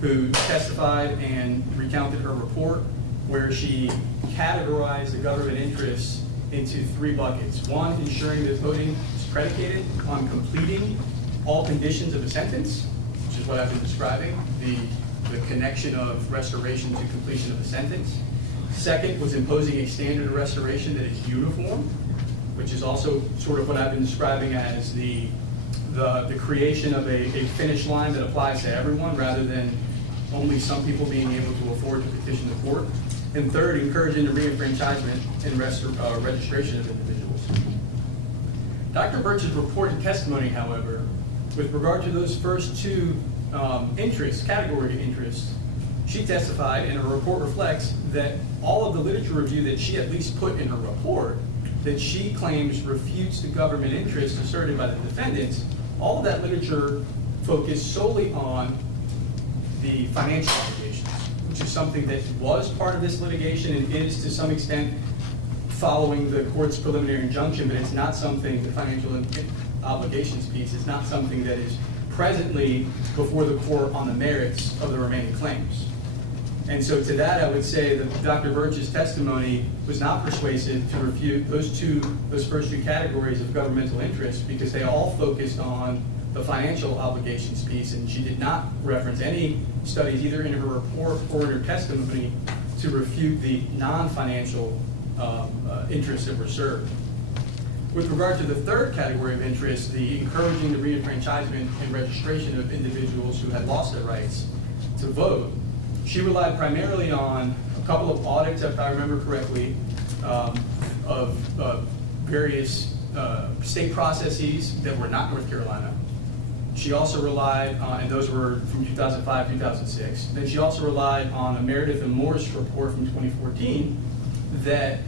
who testified and recounted her report where she categorized the government interests into 3 buckets. 1, ensuring that voting is predicated on completing all conditions of a sentence, which is what I've been describing, the connection of restoration to completion of a sentence. 2nd was imposing a standard of restoration that is uniform, which is also sort of what I've been describing as the creation of a finish line that applies to everyone rather than only some people being able to afford to petition the court. And 3rd, encouraging the reenfranchisement and registration of individuals. Dr. Birch's reported testimony, however, with regard to those first 2 category interests, she testified, and her report reflects that all of the literature review that she at least put in her report that she claims refutes the government interest asserted by the defendants, all of that literature focused solely on the financial obligations, which is something that was part of this litigation and is to some extent following the court's preliminary injunction, but it's not something, the financial obligations piece is not something that is presently before the court on the merits of the remaining claims. And so to that, I would say that Dr. Birch's testimony was not persuasive to refute those first 2 categories of governmental interest because they all focused on the financial obligations piece, and she did not reference any studies either in her report or in her testimony to refute the non-financial interests that were served. With regard to the 3rd category of interest, the encouraging the reenfranchisement and registration of individuals who had lost their rights to vote, she relied primarily on a couple of audits, if I remember correctly, of various state processes that were not North Carolina. She also relied on, and those were from 2005, 2006. Then she also relied on a Meredith and Morris report from 2014 that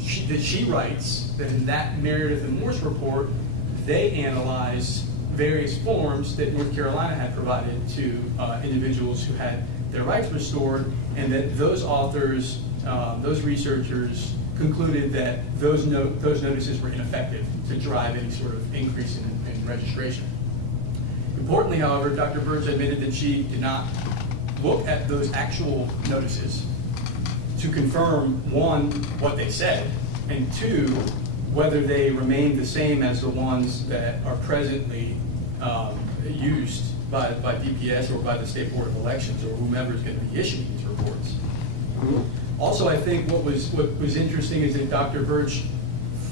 she writes that in that Meredith and Morris report, they analyzed various forms that North Carolina had provided to individuals who had their rights restored, and that those authors, those researchers concluded that those notices were ineffective to drive any sort of increase in registration. Importantly, however, Dr. Birch admitted that she did not look at those actual notices to confirm, 1, what they said, and 2, whether they remain the same as the ones that are presently used by DPS or by the State Board of Elections or whomever is going to be issuing these reports. Also, I think what was interesting is that Dr. Birch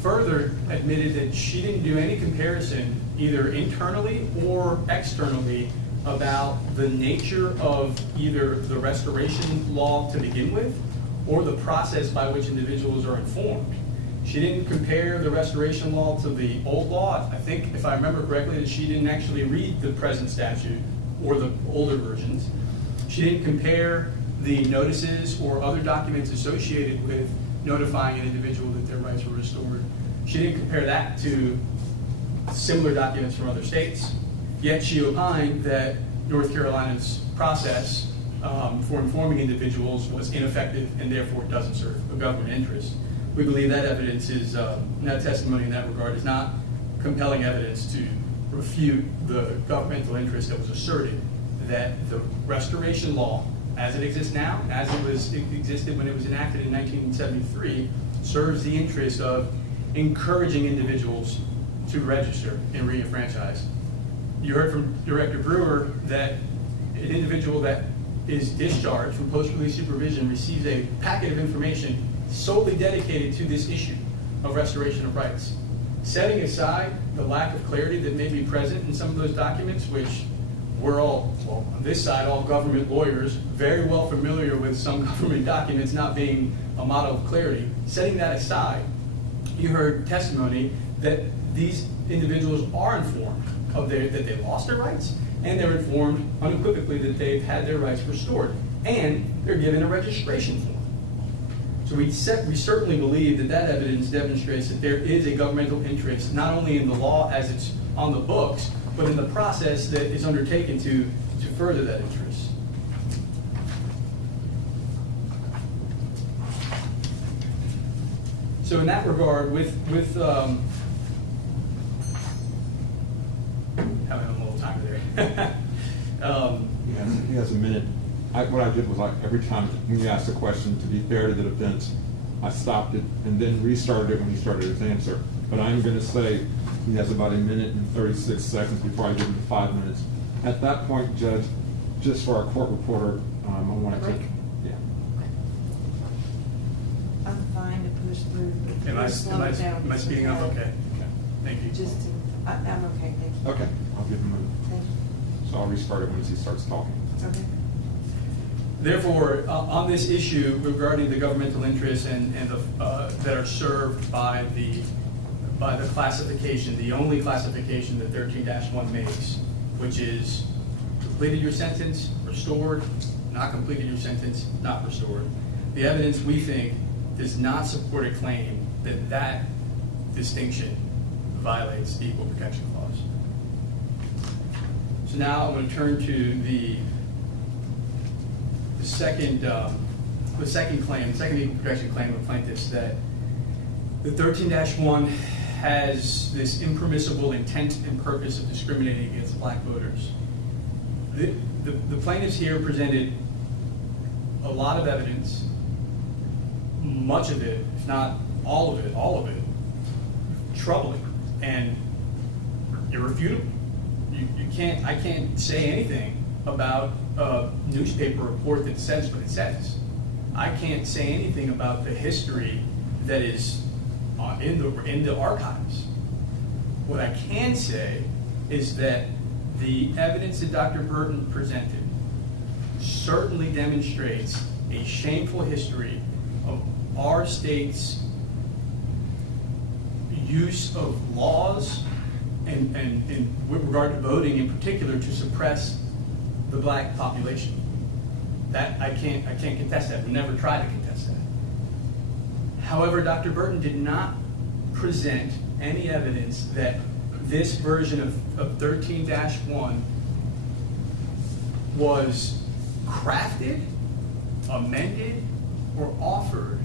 further admitted that she didn't do any comparison either internally or externally about the nature of either the restoration law to begin with or the process by which individuals are informed. She didn't compare the restoration law to the old law. I think, if I remember correctly, that she didn't actually read the present statute or the older versions. She didn't compare the notices or other documents associated with notifying an individual that their rights were restored. She didn't compare that to similar documents from other states. Yet she opined that North Carolina's process for informing individuals was ineffective and therefore doesn't serve a government interest. We believe that evidence is, that testimony in that regard is not compelling evidence to refute the governmental interest that was asserted that the restoration law, as it exists now, as it existed when it was enacted in 1973, serves the interest of encouraging individuals to register and re-enfranchise. You heard from Director Brewer that an individual that is discharged from post-release supervision receives a packet of information solely dedicated to this issue of restoration of rights. Setting aside the lack of clarity that may be present in some of those documents, which we're all, well, on this side, all government lawyers, very well familiar with some government documents not being a model of clarity. Setting that aside, you heard testimony that these individuals are informed of that they lost their rights, and they're informed unequivocally that they've had their rights restored, and they're given a registration form. So we certainly believe that that evidence demonstrates that there is a governmental interest, not only in the law as it's on the books, but in the process that is undertaken to further that interest. So in that regard, with having a little time there. He has a minute. What I did was, every time when you asked a question, to be fair to the defense, I stopped it and then restarted it when he started his answer. But I'm going to say he has about 1 minute and 36 seconds before I give him 5 minutes. At that point, Judge, just for our court reporter, I want to take, yeah. I'm fine to push through. Am I speeding up? Okay. Thank you. I'm okay, thank you. Okay, I'll give him a, Thank you. so I'll restart it once he starts talking. Okay. Therefore, on this issue regarding the governmental interests and that are served by the classification, the only classification that 13-1 makes, which is completed your sentence, restored, not completed your sentence, not restored. The evidence, we think, does not support a claim that that distinction violates the Equal Protection Clause. So now I'm going to turn to the second claim, the second equal protection claim of plaintiffs, that the 13-1 has this impermissible intent and purpose of discriminating against black voters. The plaintiffs here presented a lot of evidence, much of it, if not all of it, troubling and irrefutable. I can't say anything about a newspaper report that says what it says. I can't say anything about the history that is in the archives. What I can say is that the evidence that Dr. Burton presented certainly demonstrates a shameful history of our state's use of laws and with regard to voting in particular to suppress the black population. That I can't contest that. We never try to contest that. However, Dr. Burton did not present any evidence that this version of 13-1 was crafted, amended, or offered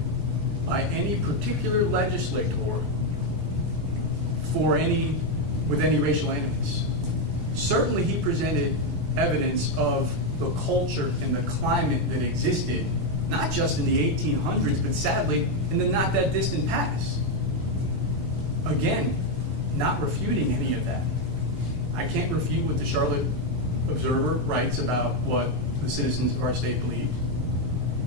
by any particular legislator with any racial animus. Certainly he presented evidence of the culture and the climate that existed, not just in the 1800s, but sadly in the not that distant past. Again, not refuting any of that. I can't refute what the Charlotte Observer writes about what the citizens of our state believe.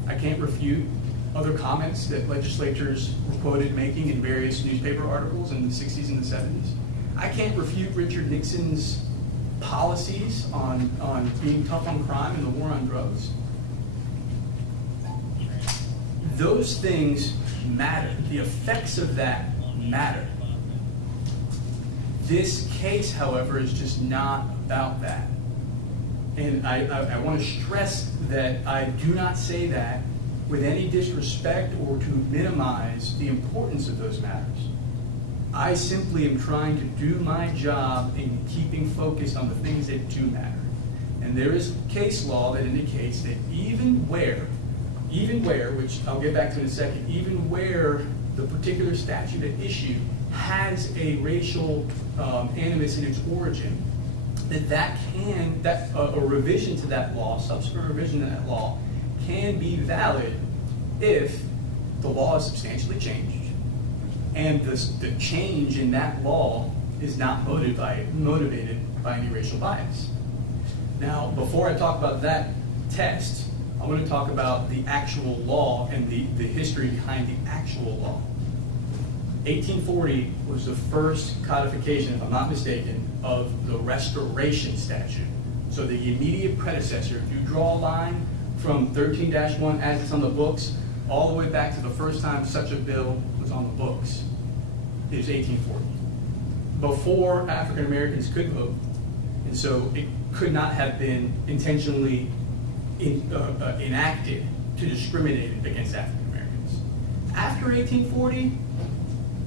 I can't refute other comments that legislators were quoted making in various newspaper articles in the 60s and the 70s. I can't refute Richard Nixon's policies on being tough on crime and the war on drugs. Those things matter. The effects of that matter. This case, however, is just not about that. And I want to stress that I do not say that with any disrespect or to minimize the importance of those matters. I simply am trying to do my job in keeping focused on the things that do matter. And there is case law that indicates that even where, which I'll get back to in a second, even where the particular statute at issue has a racial animus in its origin, that a revision to that law, subsequent revision to that law, can be valid if the law is substantially changed and the change in that law is not motivated by any racial bias. Now, before I talk about that test, I want to talk about the actual law and the history behind the actual law. 1840 was the first codification, if I'm not mistaken, of the Restoration Statute. So the immediate predecessor, if you draw a line from 13-1 as it's on the books, all the way back to the first time such a bill was on the books, it was 1840. Before African Americans could vote, and so it could not have been intentionally enacted to discriminate against African Americans. After 1840,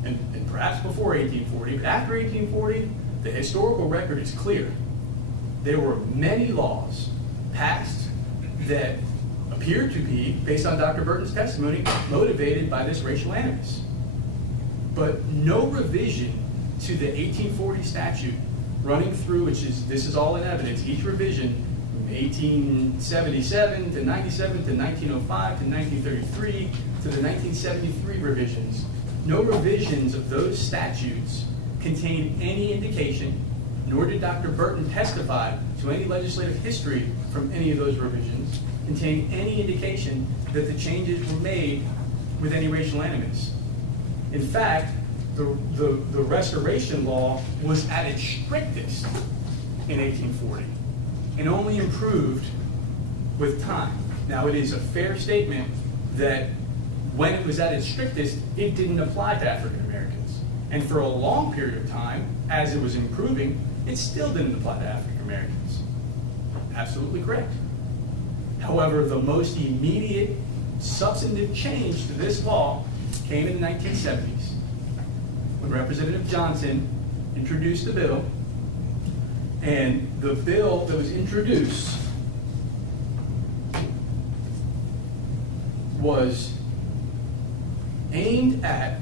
and perhaps before 1840, but after 1840, the historical record is clear. There were many laws passed that appeared to be, based on Dr. Burton's testimony, motivated by this racial animus. But no revision to the 1840 statute running through, this is all in evidence, each revision from 1877 to 97 to 1905 to 1933 to the 1973 revisions, no revisions of those statutes contain any indication, nor did Dr. Burton testify to any legislative history from any of those revisions, contain any indication that the changes were made with any racial animus. In fact, the Restoration Law was at its strictest in 1840 and only improved with time. Now, it is a fair statement that when it was at its strictest, it didn't apply to African Americans. And for a long period of time, as it was improving, it still didn't apply to African Americans. Absolutely correct. However, the most immediate substantive change to this law came in the 1970s when Representative Johnson introduced the bill, and the bill that was introduced was aimed at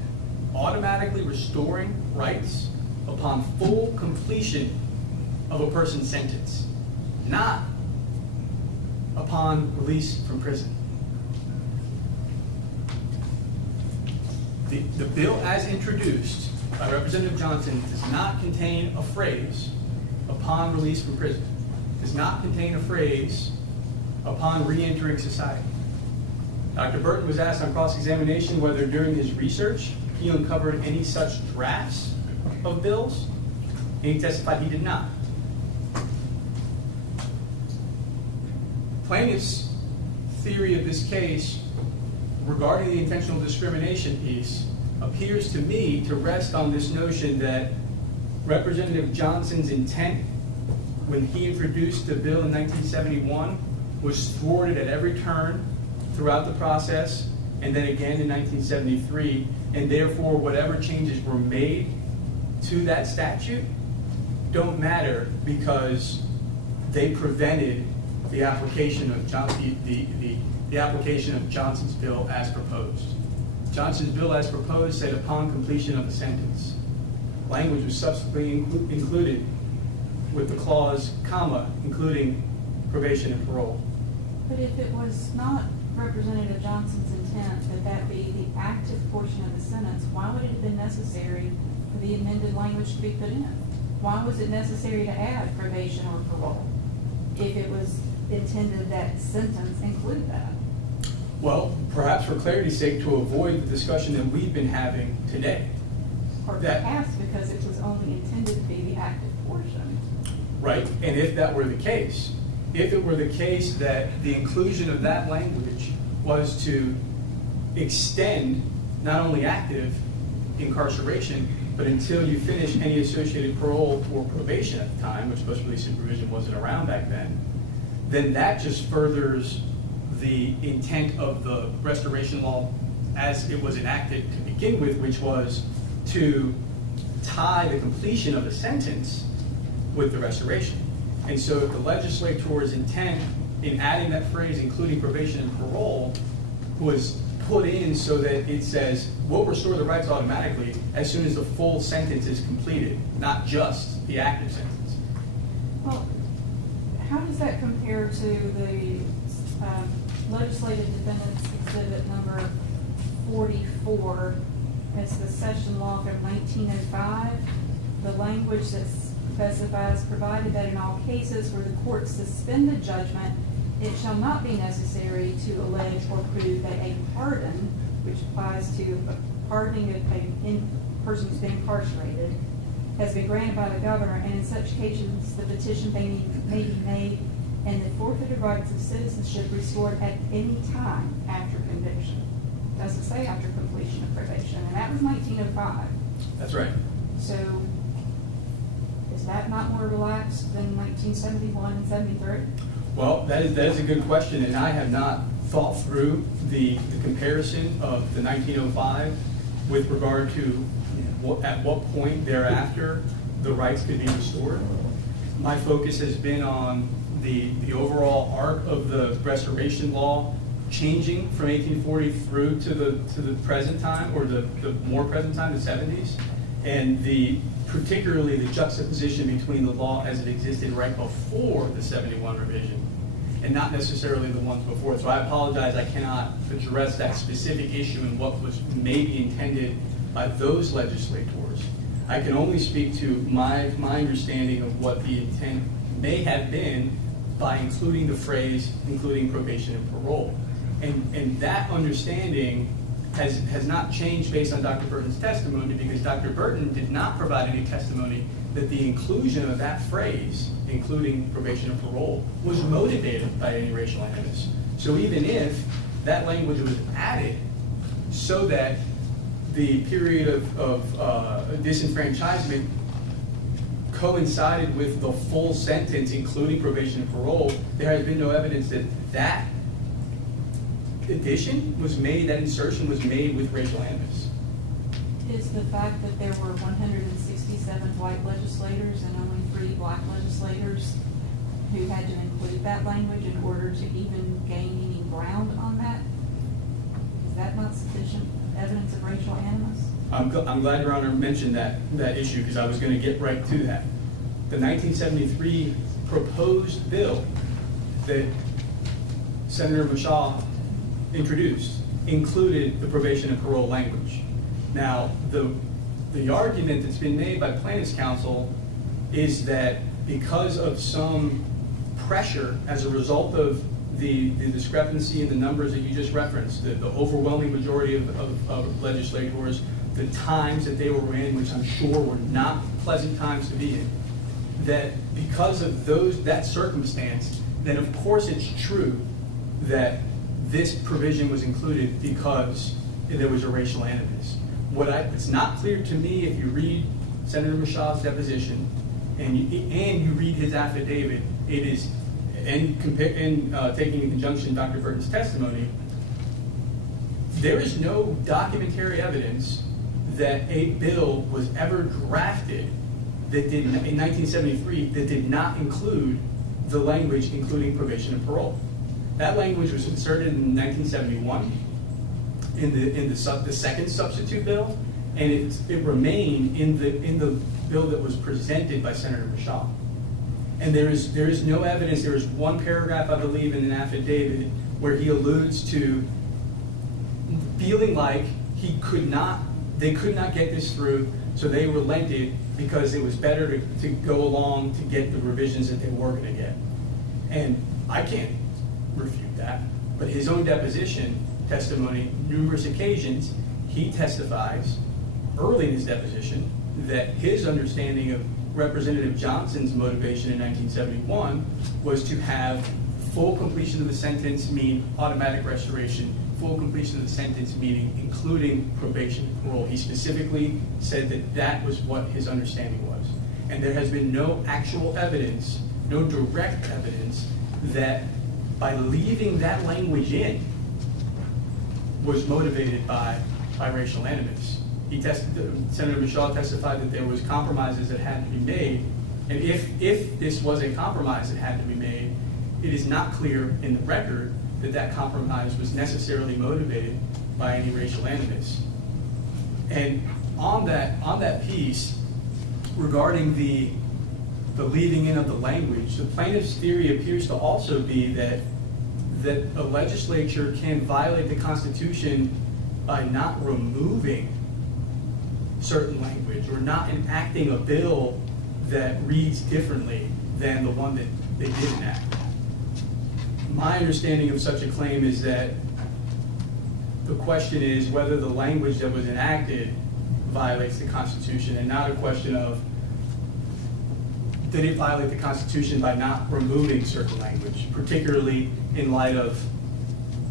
automatically restoring rights upon full completion of a person's sentence, not upon release from prison. The bill as introduced by Representative Johnson does not contain a phrase, upon release from prison, does not contain a phrase, upon re-entering society. Dr. Burton was asked on cross-examination whether during his research he uncovered any such drafts of bills, and he testified he did not. Plaintiff's theory of this case regarding the intentional discrimination piece appears to me to rest on this notion that Representative Johnson's intent when he introduced the bill in 1971 was thwarted at every turn throughout the process, and then again in 1973, and therefore whatever changes were made to that statute don't matter because they prevented the application of the application of Johnson's bill as proposed. Johnson's bill as proposed said upon completion of the sentence. Language was subsequently included with the clause, comma, including probation and parole. But if it was not Representative Johnson's intent that that be the active portion of the sentence, why would it have been necessary for the amended language to be put in? Why was it necessary to add probation or parole if it was intended that sentence include that? Well, perhaps for clarity's sake, to avoid the discussion that we've been having today. Or perhaps because it was only intended to be the active portion. Right, and if that were the case, if it were the case that the inclusion of that language was to extend not only active incarceration, but until you finish any associated parole or probation at the time, which post-release supervision wasn't around back then that just furthers the intent of the restoration law as it was enacted to begin with, which was to tie the completion of a sentence with the restoration. And so if the legislator's intent in adding that phrase, including probation and parole, was put in so that it says, we'll restore the rights automatically as soon as the full sentence is completed, not just the active sentence. Well, how does that compare to the legislative defendants exhibit number 44? It's the session law from 1905. The language that specifies, provided that in all cases where the court suspended judgment, it shall not be necessary to allege or prove that a pardon, which applies to pardoning a person who's been incarcerated, has been granted by the governor, and in such cases the petition may be made and the forfeited rights of citizenship restored at any time after conviction. Doesn't say after completion of probation, and that was 1905. That's right. So is that not more relaxed than 1971 and 73? Well, that is a good question, and I have not thought through the comparison of the 1905 with regard to at what point thereafter the rights could be restored. My focus has been on the overall arc of the restoration law changing from 1840 through to the present time, or the more present time, the 70s, and particularly the juxtaposition between the law as it existed right before the 71 revision and not necessarily the ones before. So I apologize, I cannot address that specific issue and what was maybe intended by those legislators. I can only speak to my understanding of what the intent may have been by including the phrase, including probation and parole. And that understanding has not changed based on Dr. Burton's testimony, because Dr. Burton did not provide any testimony that the inclusion of that phrase, including probation and parole, was motivated by any racial animus. So even if that language was added so that the period of disenfranchisement coincided with the full sentence, including probation and parole, there has been no evidence that that addition was made, that insertion was made with racial animus. Is the fact that there were 167 white legislators and only 3 black legislators who had to include that language in order to even gain any ground on that, is that not sufficient evidence of racial animus? I'm glad Your Honor mentioned that issue, because I was going to get right to that. The 1973 proposed bill that Senator Mashaw introduced included the probation and parole language. Now, the argument that's been made by plaintiff's counsel is that because of some pressure as a result of the discrepancy in the numbers that you just referenced, the overwhelming majority of legislators, the times that they were in, which I'm sure were not pleasant times to be in, that because of that circumstance, then of course it's true that this provision was included because there was a racial animus. It's not clear to me, if you read Senator Mashaw's deposition and you read his affidavit, it is, and taking in conjunction Dr. Burton's testimony, there is no documentary evidence that a bill was ever drafted that did, in 1973, that did not include the language including probation and parole. That language was inserted in 1971 in the second substitute bill, and it remained in the bill that was presented by Senator Mashaw. And there is no evidence. There is one paragraph, I believe, in an affidavit where he alludes to feeling like they could not get this through, so they relented because it was better to go along to get the revisions that they were going to get. And I can't refute that, but his own deposition testimony, numerous occasions, he testifies early in his deposition that his understanding of Representative Johnson's motivation in 1971 was to have full completion of the sentence mean automatic restoration, full completion of the sentence meaning including probation and parole. He specifically said that that was what his understanding was. And there has been no actual evidence, no direct evidence, that by leaving that language in was motivated by racial animus. Senator Michaud testified that there was compromises that had to be made, and if this was a compromise that had to be made, it is not clear in the record that that compromise was necessarily motivated by any racial animus. And on that piece, regarding the leaving in of the language, the plaintiff's theory appears to also be that a legislature can violate the Constitution by not removing certain language or not enacting a bill that reads differently than the one that they did enact. My understanding of such a claim is that the question is whether the language that was enacted violates the Constitution, and not a question of did it violate the Constitution by not removing certain language, particularly in light of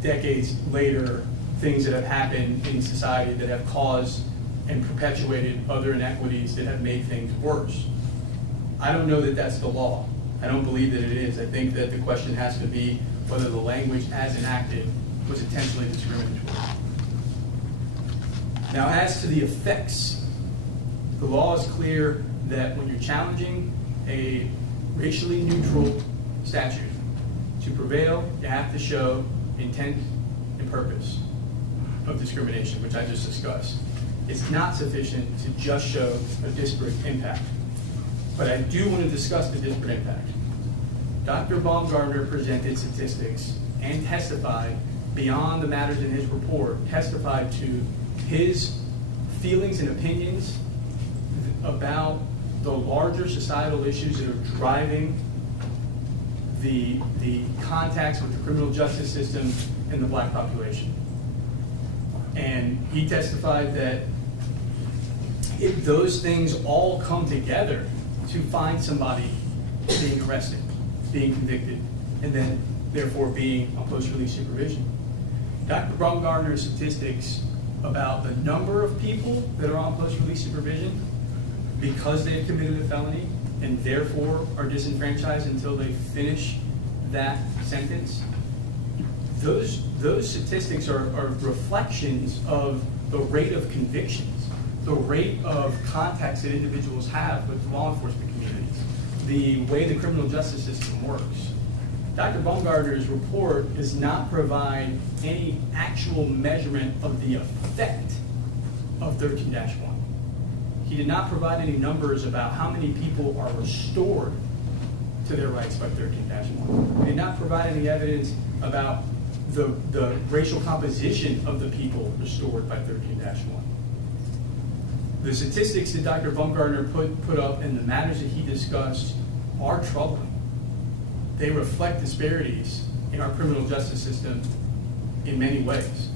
decades later things that have happened in society that have caused and perpetuated other inequities that have made things worse. I don't know that that's the law. I don't believe that it is. I think that the question has to be whether the language as enacted was intentionally discriminatory. Now, as to the effects, the law is clear that when you're challenging a racially neutral statute, to prevail, you have to show intent and purpose of discrimination, which I just discussed. It's not sufficient to just show a disparate impact. But I do want to discuss the disparate impact. Dr. Baumgartner presented statistics and testified beyond the matters in his report, testified to his feelings and opinions about the larger societal issues that are driving the contacts with the criminal justice system in the black population. And he testified that if those things all come together to find somebody being arrested, being convicted, and then therefore being on post-release supervision. Dr. Baumgartner's statistics about the number of people that are on post-release supervision because they've committed a felony and therefore are disenfranchised until they finish that sentence, those statistics are reflections of the rate of convictions, the rate of contacts that individuals have with law enforcement communities, the way the criminal justice system works. Dr. Baumgartner's report does not provide any actual measurement of the effect of 13-1. He did not provide any numbers about how many people are restored to their rights by 13-1. He did not provide any evidence about the racial composition of the people restored by 13-1. The statistics that Dr. Baumgartner put up and the matters that he discussed are troubling. They reflect disparities in our criminal justice system in many ways,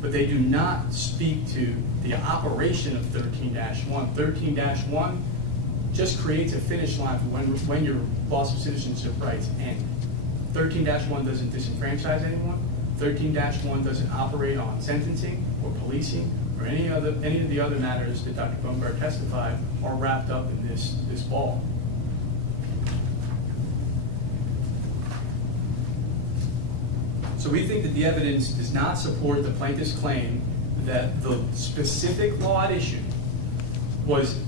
but they do not speak to the operation of 13-1. 13-1 just creates a finish line for when your loss of citizenship rights end. 13-1 doesn't disenfranchise anyone. 13-1 doesn't operate on sentencing or policing or any of the other matters that Dr. Baumgartner testified are wrapped up in this ball. So we think that the evidence does not support the plaintiff's claim that the specific law at issue was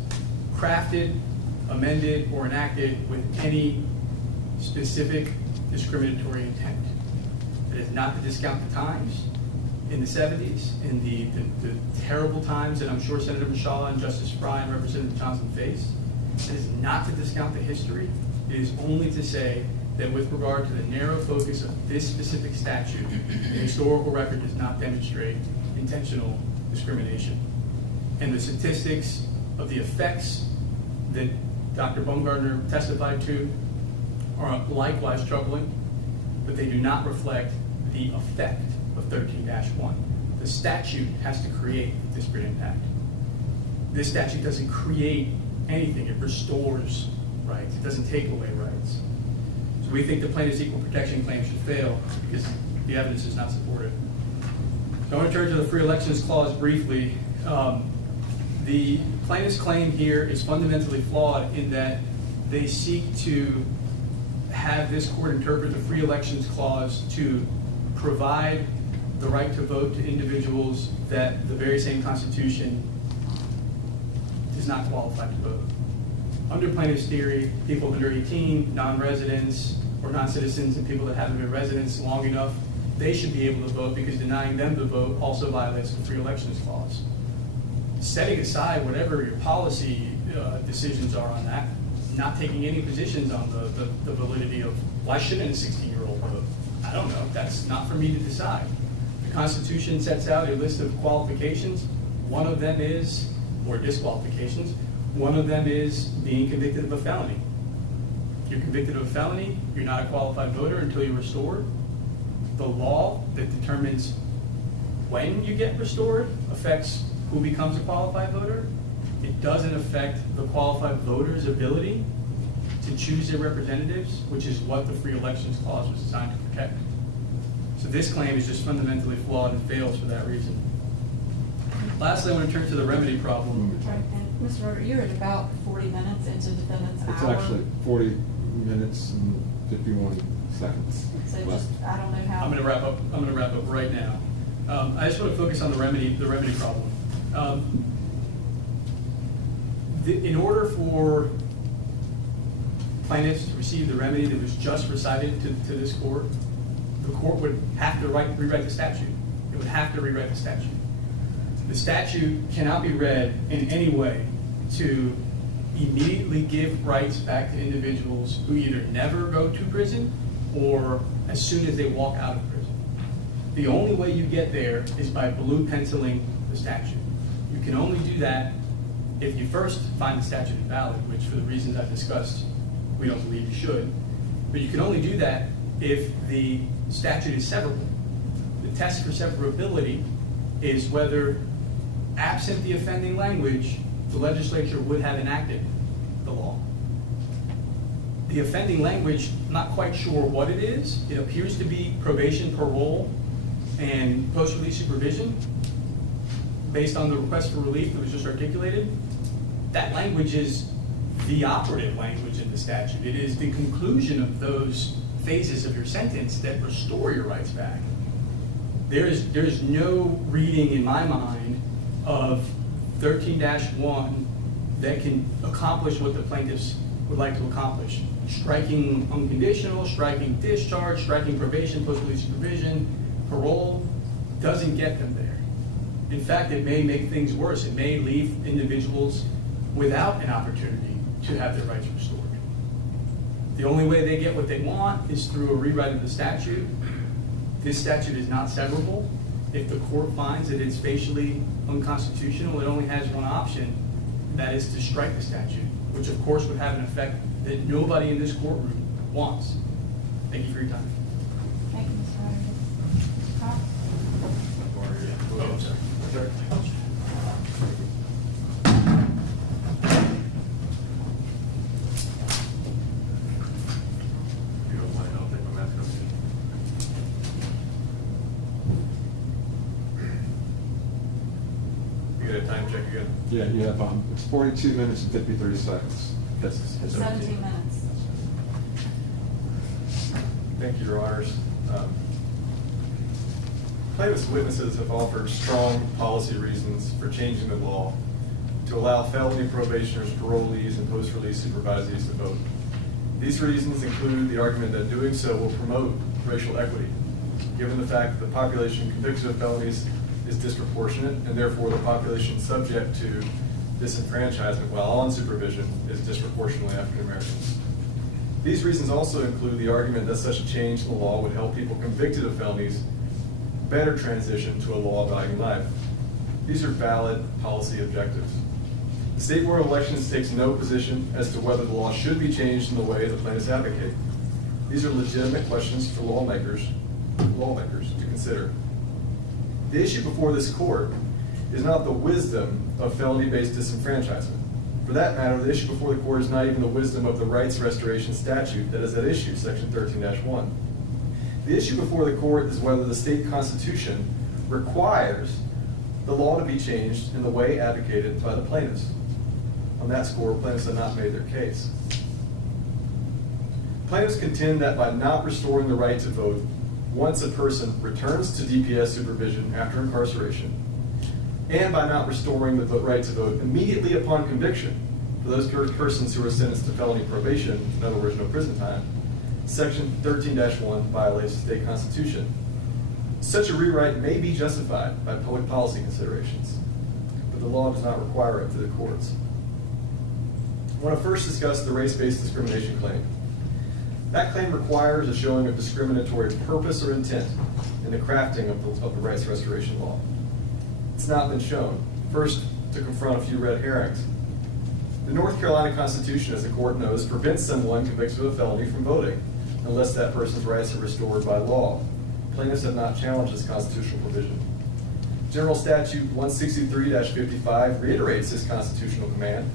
crafted, amended, or enacted with any specific discriminatory intent. It is not to discount the times in the 70s, in the terrible times that I'm sure Senator Michaud and Justice Frye and Representative Johnson faced. It is not to discount the history. It is only to say that with regard to the narrow focus of this specific statute, the historical record does not demonstrate intentional discrimination. And the statistics of the effects that Dr. Baumgartner testified to are likewise troubling, but they do not reflect the effect of 13-1. The statute has to create a disparate impact. This statute doesn't create anything. It restores rights. It doesn't take away rights. So we think the plaintiff's equal protection claim should fail because the evidence does not support it. So I want to turn to the free elections clause briefly. The plaintiff's claim here is fundamentally flawed in that they seek to have this court interpret the free elections clause to provide the right to vote to individuals that the very same Constitution does not qualify to vote. Under plaintiff's theory, people under 18, non-residents, or non-citizens, and people that haven't been residents long enough, they should be able to vote because denying them the vote also violates the free elections clause. Setting aside whatever your policy decisions are on that, not taking any positions on the validity of why shouldn't a 16-year-old vote? I don't know. That's not for me to decide. The Constitution sets out a list of qualifications. One of them is, or disqualifications, one of them is being convicted of a felony. If you're convicted of a felony, you're not a qualified voter until you're restored. The law that determines when you get restored affects who becomes a qualified voter. It doesn't affect the qualified voter's ability to choose their representatives, which is what the free elections clause was designed to protect. So this claim is just fundamentally flawed and fails for that reason. Lastly, I want to turn to the remedy problem. Right, and Mr. Roder, you're at about 40 minutes into defendant's hour. It's actually 40 minutes and 51 seconds. So left. just, I don't know how. I'm going to wrap up right now. I just want to focus on the remedy problem. In order for plaintiffs to receive the remedy that was just recited to this court, the court would have to rewrite the statute. It would have to rewrite the statute. The statute cannot be read in any way to immediately give rights back to individuals who either never go to prison or as soon as they walk out of prison. The only way you get there is by blue penciling the statute. You can only do that if you first find the statute invalid, which for the reasons I've discussed, we don't believe you should. But you can only do that if the statute is severable. The test for severability is whether, absent the offending language, the legislature would have enacted the law. The offending language, I'm not quite sure what it is. It appears to be probation, parole, and post-release supervision, based on the request for relief that was just articulated. That language is the operative language in the statute. It is the conclusion of those phases of your sentence that restore your rights back. There is no reading in my mind of 13-1 that can accomplish what the plaintiffs would like to accomplish. Striking unconditional, striking discharge, striking probation, post-release supervision, parole, doesn't get them there. In fact, it may make things worse. It may leave individuals without an opportunity to have their rights restored. The only way they get what they want is through a rewrite of the statute. This statute is not severable. If the court finds that it's facially unconstitutional, it only has one option, and that is to strike the statute, which of course would have an effect that nobody in this courtroom wants. Thank you for your time. Thank you, Mr. Roder. Carl? Oh, I'm sorry. If you don't mind, I'll take my mask off. You get a time check again? Yeah, you have, it's 42 minutes and 53 seconds. That's 17 minutes. Thank you, Your Honors. Plaintiff's witnesses have offered strong policy reasons for changing the law to allow felony probationers, parolees, and post-release supervisees to vote. These reasons include the argument that doing so will promote racial equity, given the fact that the population convicted of felonies is disproportionate, and therefore the population subject to disenfranchisement while on supervision is disproportionately African Americans. These reasons also include the argument that such a change in the law would help people convicted of felonies better transition to a law-abiding life. These are valid policy objectives. The State Board of Elections takes no position as to whether the law should be changed in the way the plaintiffs advocate. These are legitimate questions for lawmakers to consider. The issue before this court is not the wisdom of felony-based disenfranchisement. For that matter, the issue before the court is not even the wisdom of the rights restoration statute that is at issue, section 13-1. The issue before the court is whether the state constitution requires the law to be changed in the way advocated by the plaintiffs. On that score, plaintiffs have not made their case. Plaintiffs contend that by not restoring the right to vote once a person returns to DPS supervision after incarceration, and by not restoring the right to vote immediately upon conviction for those persons who are sentenced to felony probation, in other words, no prison time, section 13-1 violates the state constitution. Such a rewrite may be justified by public policy considerations, but the law does not require it to the courts. I want to first discuss the race-based discrimination claim. That claim requires a showing of discriminatory purpose or intent in the crafting of the rights restoration law. It's not been shown. First, to confront a few red herrings. The North Carolina Constitution, as the court knows, prevents someone convicted of a felony from voting unless that person's rights are restored by law. Plaintiffs have not challenged this constitutional provision. General Statute 163-55 reiterates this constitutional command,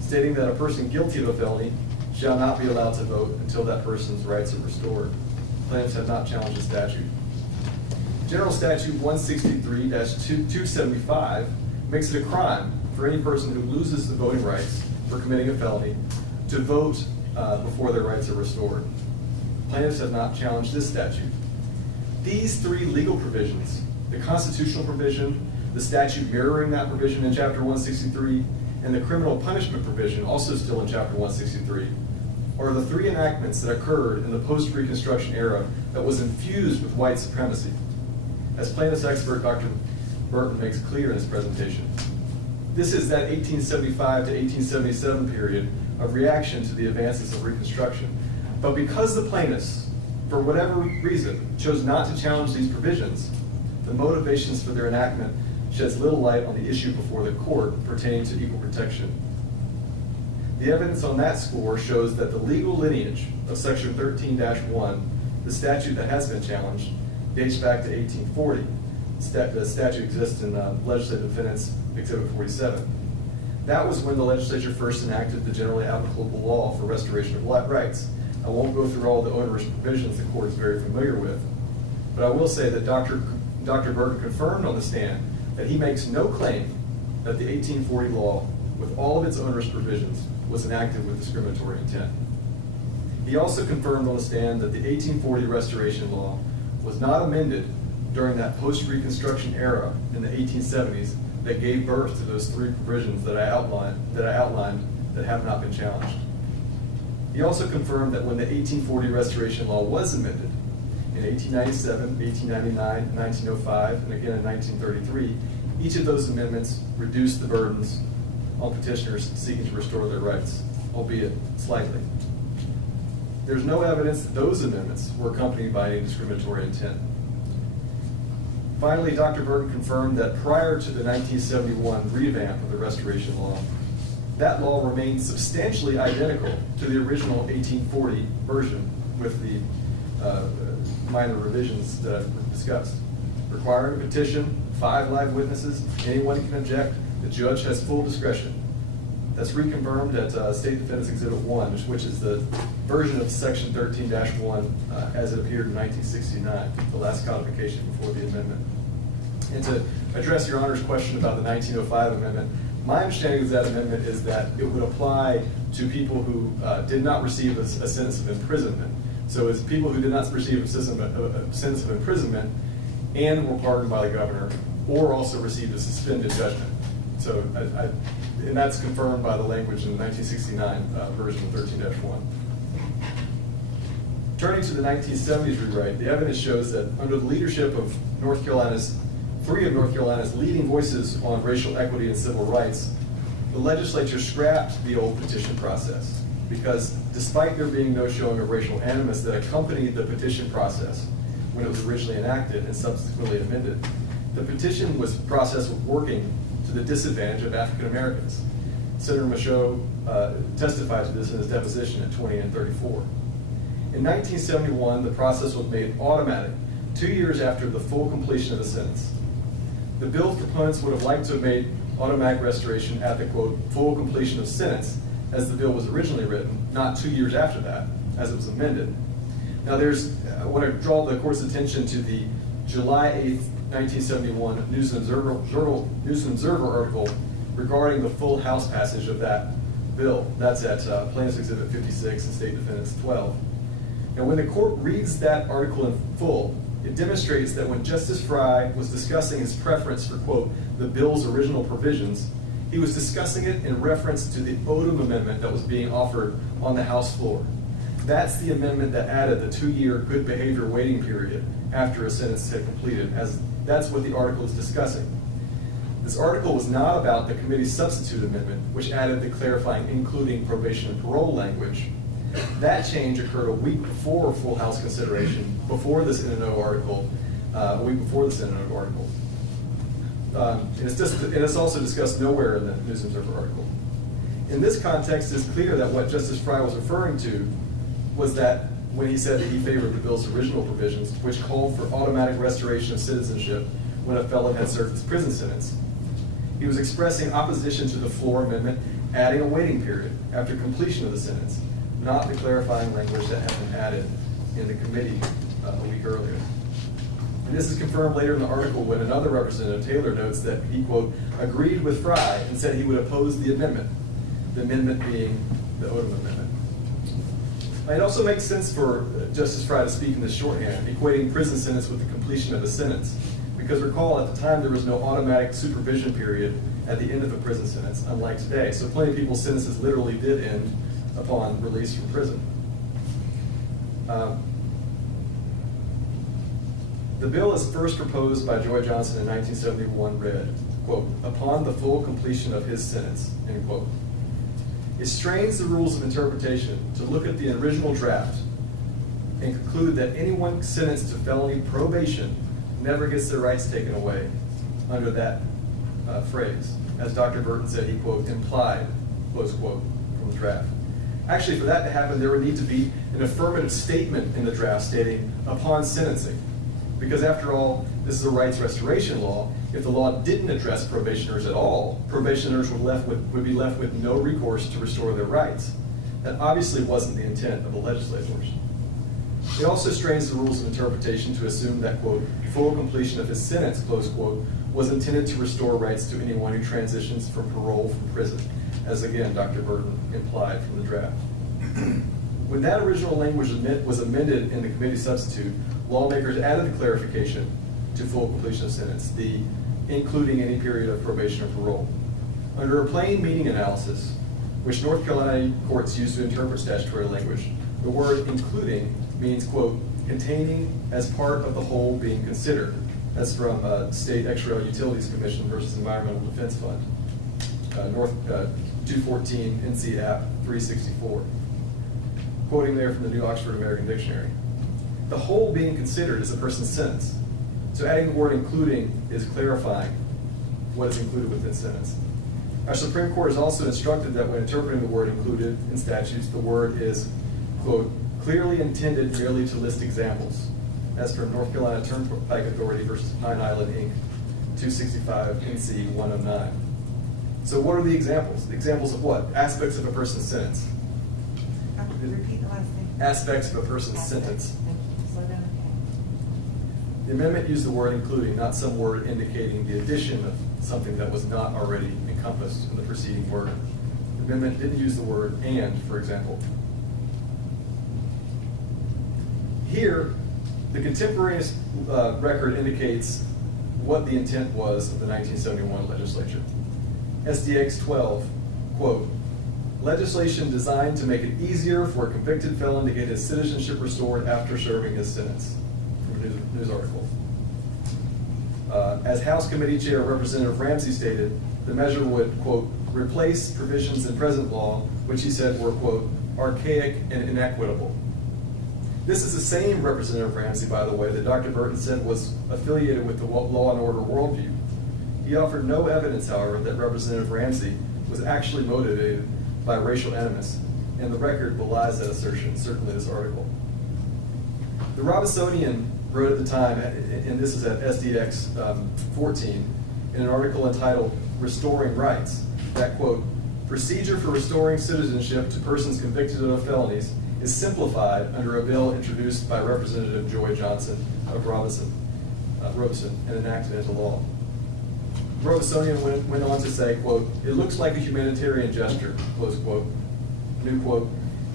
stating that a person guilty of a felony shall not be allowed to vote until that person's rights are restored. Plaintiffs have not challenged the statute. General Statute 163-275 makes it a crime for any person who loses the voting rights for committing a felony to vote before their rights are restored. Plaintiffs have not challenged this statute. These three legal provisions, the constitutional provision, the statute mirroring that provision in Chapter 163, and the criminal punishment provision, also still in Chapter 163, are the three enactments that occurred in the post-Reconstruction era that was infused with white supremacy. As plaintiff's expert Dr. Burton makes clear in his presentation, this is that 1875 to 1877 period of reaction to the advances of Reconstruction. But because the plaintiffs, for whatever reason, chose not to challenge these provisions, the motivations for their enactment sheds little light on the issue before the court pertaining to equal protection. The evidence on that score shows that the legal lineage of Section 13-1, the statute that has been challenged, dates back to 1840. The statute exists in Legislative Defendants Exhibit 47. That was when the legislature first enacted the generally applicable law for restoration of rights. I won't go through all the onerous provisions the court is very familiar with, but I will say that Dr. Burton confirmed on the stand that he makes no claim that the 1840 law, with all of its onerous provisions, was enacted with discriminatory intent. He also confirmed on the stand that the 1840 restoration law was not amended during that post-Reconstruction era in the 1870s that gave birth to those three provisions that I outlined that have not been challenged. He also confirmed that when the 1840 restoration law was amended in 1897, 1899, 1905, and again in 1933, each of those amendments reduced the burdens on petitioners seeking to restore their rights, albeit slightly. There's no evidence that those amendments were accompanied by any discriminatory intent. Finally, Dr. Burton confirmed that prior to the 1971 revamp of the restoration law, that law remained substantially identical to the original 1840 version with the minor revisions that were discussed. Requiring a petition, 5 live witnesses, anyone can object, the judge has full discretion. That's reconfirmed at State Defendants Exhibit 1, which is the version of Section 13-1 as it appeared in 1969, the last codification before the amendment. And to address Your Honor's question about the 1905 amendment, my understanding of that amendment is that it would apply to people who did not receive a sentence of imprisonment. So it's people who did not receive a sentence of imprisonment and were pardoned by the governor, or also received a suspended judgment. So, and that's confirmed by the language in the 1969 version of 13-1. Turning to the 1970s rewrite, the evidence shows that under the leadership of three of North Carolina's leading voices on racial equity and civil rights, the legislature scrapped the old petition process because despite there being no showing of racial animus that accompanied the petition process when it was originally enacted and subsequently amended, the petition process was working to the disadvantage of African Americans. Senator Michaud testified to this in his deposition at 20 and 34. In 1971, the process was made automatic 2 years after the full completion of the sentence. The bill's proponents would have liked to have made automatic restoration at the, quote, full completion of sentence, as the bill was originally written, not 2 years after that, as it was amended. Now I want to draw the court's attention to the July 8th, 1971 News and Observer article regarding the full House passage of that bill. That's at Plaintiff's Exhibit 56 and State Defendants 12. And when the court reads that article in full, it demonstrates that when Justice Frye was discussing his preference for, quote, the bill's original provisions, he was discussing it in reference to the Odom amendment that was being offered on the House floor. That's the amendment that added the 2-year good behavior waiting period after a sentence had completed, as that's what the article is discussing. This article was not about the committee's substitute amendment, which added the clarifying including probation and parole language. That change occurred a week before full House consideration, before this N&O article, a week before this N&O article. And it's also discussed nowhere in the News and Observer article. In this context, it's clear that what Justice Frye was referring to was that when he said that he favored the bill's original provisions, which called for automatic restoration of citizenship when a felon had served his prison sentence. He was expressing opposition to the floor amendment, adding a waiting period after completion of the sentence, not the clarifying language that had been added in the committee a week earlier. And this is confirmed later in the article when another representative, Taylor, notes that he, quote, agreed with Frye and said he would oppose the amendment being the Odom amendment. It also makes sense for Justice Frye to speak in this shorthand, equating prison sentence with the completion of a sentence. Because recall, at the time, there was no automatic supervision period at the end of a prison sentence, unlike today. So plenty of people's sentences literally did end upon release from prison. The bill as first proposed by Joy Johnson in 1971 read, quote, upon the full completion of his sentence, end quote. It strains the rules of interpretation to look at the original draft and conclude that anyone sentenced to felony probation never gets their rights taken away under that phrase. As Dr. Burton said, he, quote, implied, close quote, from the draft. Actually, for that to happen, there would need to be an affirmative statement in the draft stating, upon sentencing. Because after all, this is a rights restoration law. If the law didn't address probationers at all, probationers would be left with no recourse to restore their rights. That obviously wasn't the intent of the legislators. It also strains the rules of interpretation to assume that, quote, full completion of his sentence, close quote, was intended to restore rights to anyone who transitions from parole from prison, as again, Dr. Burton implied from the draft. When that original language was amended in the committee substitute, lawmakers added the clarification to full completion of sentence, the including any period of probation or parole. Under a plain meaning analysis, which North Carolina courts use to interpret statutory language, the word including means, quote, containing as part of the whole being considered. That's from State Extrail Utilities Commission versus Environmental Defense Fund, 214 NC App 364. Quoting there from the New Oxford American Dictionary. The whole being considered is a person's sentence. So adding the word including is clarifying what is included within sentence. Our Supreme Court has also instructed that when interpreting the word included in statutes, the word is, quote, clearly intended merely to list examples, as from North Carolina Turnpike Authority versus Pine Island, Inc., 265 NC 109. So what are the examples? The examples of what? Aspects of a person's sentence. Repeat the last thing. Aspects of a person's Aspects. sentence. Thank you. Slow down, okay. The amendment used the word including, not some word indicating the addition of something that was not already encompassed in the preceding word. The amendment didn't use the word and, for example. Here, the contemporaneous record indicates what the intent was of the 1971 legislature. SDX 12, quote, legislation designed to make it easier for a convicted felon to get his citizenship restored after serving his sentence. From a news article. As House Committee Chair Representative Ramsey stated, the measure would, quote, replace provisions in present law, which he said were, quote, archaic and inequitable. This is the same Representative Ramsey, by the way, that Dr. Burton said was affiliated with the law and order worldview. He offered no evidence, however, that Representative Ramsey was actually motivated by racial animus, and the record belies that assertion, certainly this article. The Robisonian wrote at the time, and this is at SDX 14, in an article entitled Restoring Rights that, quote, procedure for restoring citizenship to persons convicted of felonies is simplified under a bill introduced by Representative Joy Johnson of Robeson and enacted into law. Robesonian went on to say, quote, it looks like a humanitarian gesture, close quote. New quote,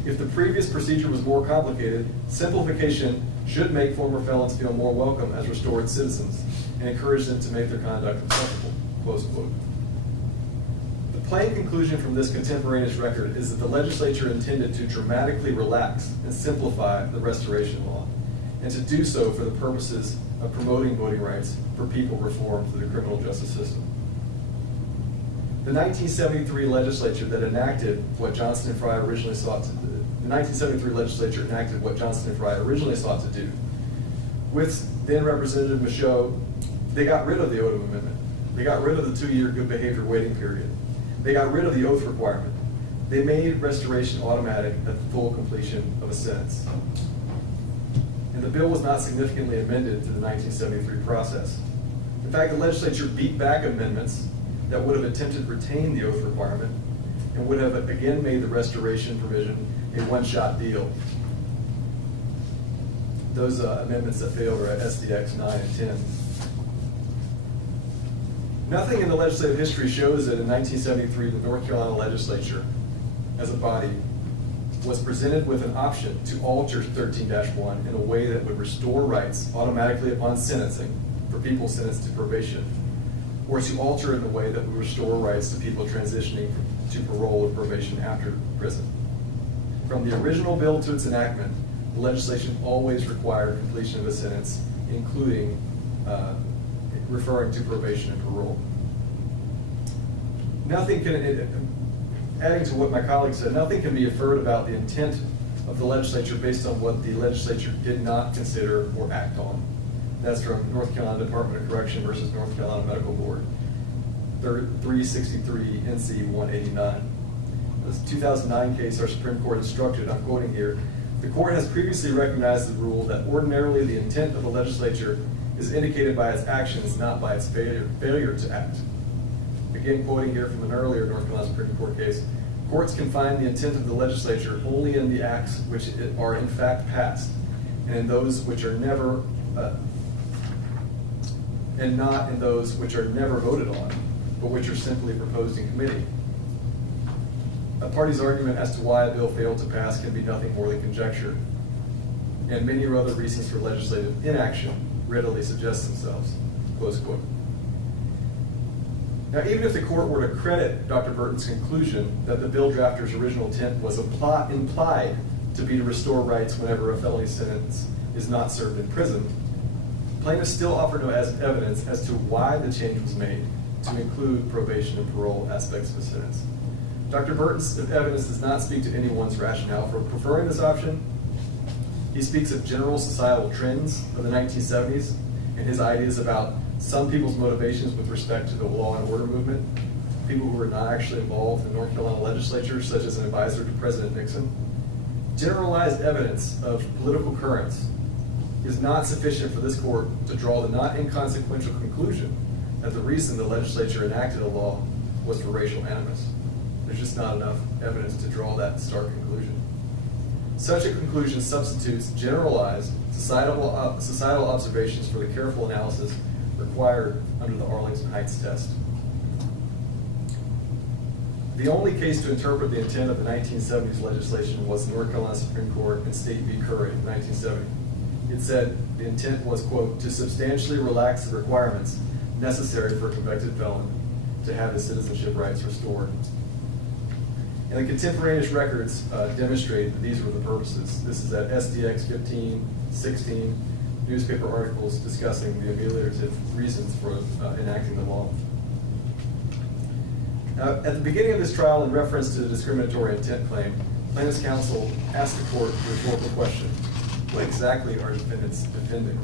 if the previous procedure was more complicated, simplification should make former felons feel more welcome as restored citizens and encourage them to make their conduct acceptable, close quote. The plain conclusion from this contemporaneous record is that the legislature intended to dramatically relax and simplify the restoration law, and to do so for the purposes of promoting voting rights for people reformed through the criminal justice system. The 1973 legislature that enacted what Johnson and Frye originally sought to do, the 1973 legislature enacted what Johnson and Frye originally sought to do. With then Representative Michaud, they got rid of the Odom Amendment. They got rid of the 2-year good behavior waiting period. They got rid of the oath requirement. They made restoration automatic at the full completion of a sentence. And the bill was not significantly amended to the 1973 process. In fact, the legislature beat back amendments that would have attempted to retain the oath requirement and would have again made the restoration provision a one-shot deal. Those amendments that failed are at SDX 9 and 10. Nothing in the legislative history shows that in 1973 the North Carolina legislature, as a body, was presented with an option to alter 13-1 in a way that would restore rights automatically upon sentencing for people sentenced to probation, or to alter in a way that would restore rights to people transitioning to parole or probation after prison. From the original bill to its enactment, the legislation always required completion of a sentence, including referring to probation and parole. Nothing can, adding to what my colleague said, nothing can be inferred about the intent of the legislature based on what the legislature did not consider or act on. That's from North Carolina Department of Correction versus North Carolina Medical Board, 363 NC 189. This 2009 case, our Supreme Court instructed, I'm quoting here, the court has previously recognized the rule that ordinarily the intent of the legislature is indicated by its actions, not by its failure to act. Again, quoting here from an earlier North Carolina Supreme Court case, courts can find the intent of the legislature only in the acts which are in fact passed, and in those which are never, and not in those which are never voted on, but which are simply proposed in committee. A party's argument as to why a bill failed to pass can be nothing more than conjecture, and many other reasons for legislative inaction readily suggest themselves, close quote. Now, even if the court were to credit Dr. Burton's conclusion that the bill drafter's original intent was implied to be to restore rights whenever a felony sentence is not served in prison, plaintiffs still offer no evidence as to why the change was made to include probation and parole aspects of the sentence. Dr. Burton's evidence does not speak to anyone's rationale for preferring this option. He speaks of general societal trends of the 1970s and his ideas about some people's motivations with respect to the law and order movement, people who were not actually involved in the North Carolina legislature, such as an advisor to President Nixon. Generalized evidence of political currents is not sufficient for this court to draw the not inconsequential conclusion that the reason the legislature enacted a law was for racial animus. There's just not enough evidence to draw that stark conclusion. Such a conclusion substitutes generalized societal observations for the careful analysis required under the Arlington Heights test. The only case to interpret the intent of the 1970s legislation was the North Carolina Supreme Court in State v. Curry in 1970. It said the intent was, quote, to substantially relax the requirements necessary for a convicted felon to have his citizenship rights restored. And the contemporaneous records demonstrate that these were the purposes. This is at SDX 15, 16, newspaper articles discussing the ameliorative reasons for enacting the law. Now, at the beginning of this trial, in reference to the discriminatory intent claim, plaintiff's counsel asked the court the rhetorical question, what exactly are defendants defending?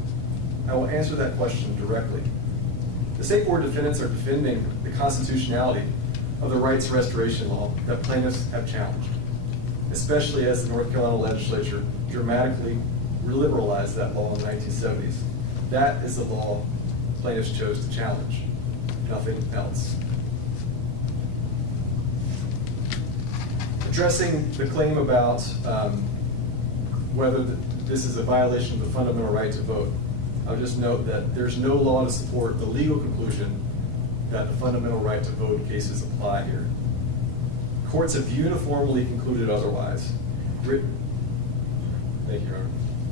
I will answer that question directly. The state court defendants are defending the constitutionality of the rights restoration law that plaintiffs have challenged, especially as the North Carolina legislature dramatically liberalized that law in the 1970s. That is the law plaintiffs chose to challenge. nothing else. Addressing the claim about whether this is a violation of the fundamental right to vote, I'll just note that there's no law to support the legal conclusion that the fundamental right to vote cases apply here. Courts have uniformly concluded otherwise. Thank you, Your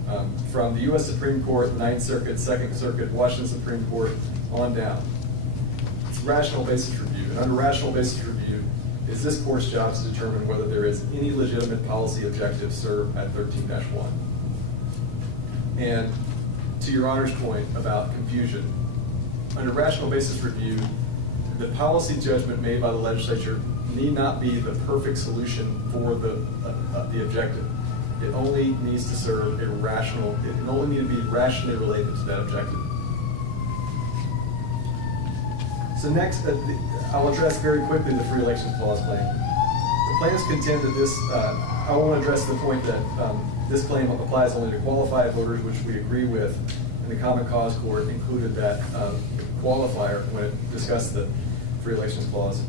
Honor. From the U.S. Supreme Court, Ninth Circuit, Second Circuit, Washington Supreme Court, on down. It's rational basis review, and under rational basis review, it's this court's job to determine whether there is any legitimate policy objective served at 13-1. And to Your Honor's point about confusion, under rational basis review, the policy judgment made by the legislature need not be the perfect solution for the objective. It only needs to serve a rational, it only need to be rationally related to that objective. So next, I'll address very quickly the free election clause claim. The plaintiffs contend that this, I want to address the point that this claim applies only to qualified voters, which we agree with, and the Common Cause Court included that qualifier when it discussed the free elections clause.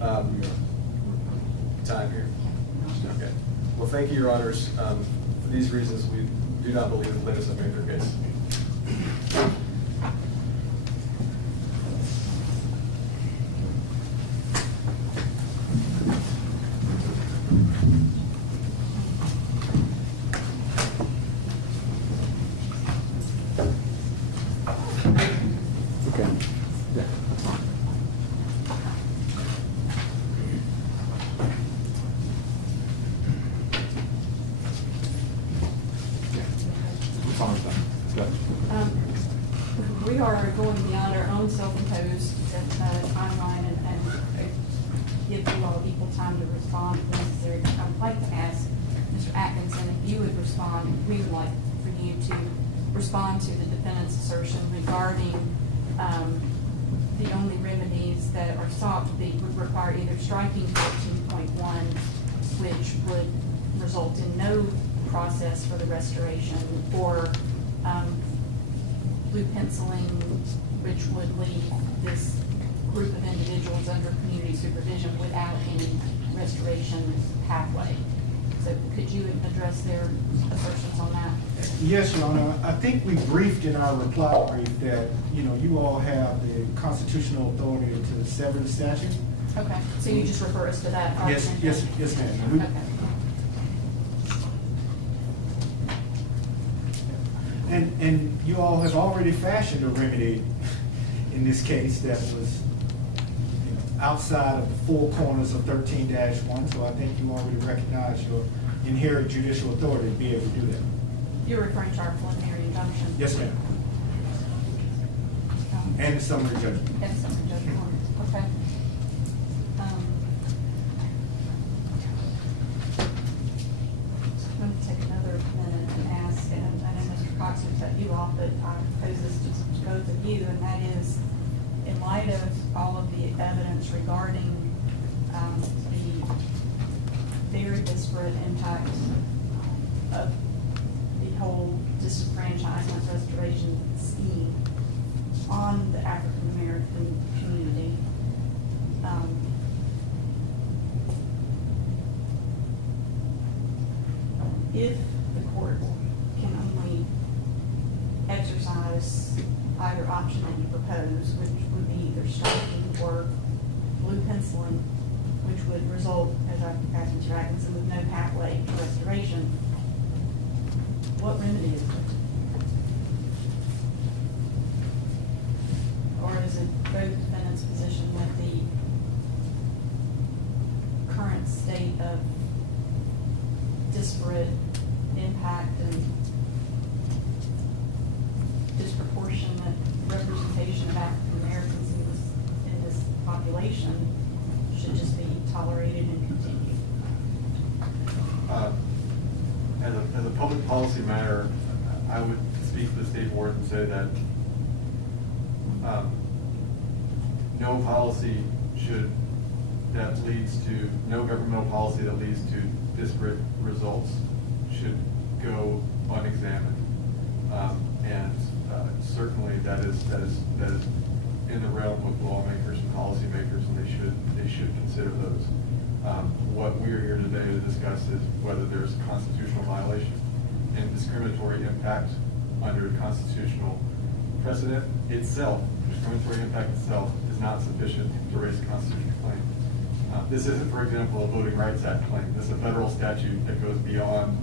Time here. Okay. Well, thank you, Your Honors. For these reasons, we do not believe the plaintiffs have made their case. Okay. Yeah, that's fine. Yeah, I'm fine with that. Good. We are going beyond our own self-imposed timeline and give you all equal time to respond if necessary. I would like to ask Mr. Atkinson if you would respond, we would like for you to respond to the defendant's assertion regarding the only remedies that are sought would require either striking 14.1, which would result in no process for the restoration, or blue penciling, which would leave this group of individuals under community supervision without any restoration pathway. So could you address their assertions on that? Yes, Your Honor. I think we briefed in our reply brief that, you all have the constitutional authority to sever the statute. Okay, so you just refer us to that Yes, argument? yes, ma'am. Okay. And you all have already fashioned a remedy in this case that was outside of the four corners of 13-1, so I think you already recognize your inherent judicial authority to be able to do that. You're referring to our preliminary injunction? Yes, ma'am. And the summary judgment. And summary judgment, okay. I'm going to take another minute and ask, and I know Mr. Cox would cut you off, but I pose this to both of you, and that is, in light of all of the evidence regarding the very disparate impact of the whole disenfranchisement restoration scheme on the African American community, if the court can only exercise either option that you propose, which would be either striking or blue penciling, which would result, as I asked Mr. Atkinson, with no pathway to restoration, what remedy is it? Or is it both defendants' position that the current state of disparate impact and disproportionate representation of African Americans in this population should just be tolerated and continue? As a public policy matter, I would speak for the state board and say that no governmental policy that leads to disparate results should go unexamined. And certainly that is in the realm of lawmakers and policymakers, and they should consider those. What we are here today to discuss is whether there's a constitutional violation and discriminatory impact under constitutional precedent itself. Discriminatory impact itself is not sufficient to raise a constitutional claim. This isn't, for example, a Voting Rights Act claim. This is a federal statute that goes beyond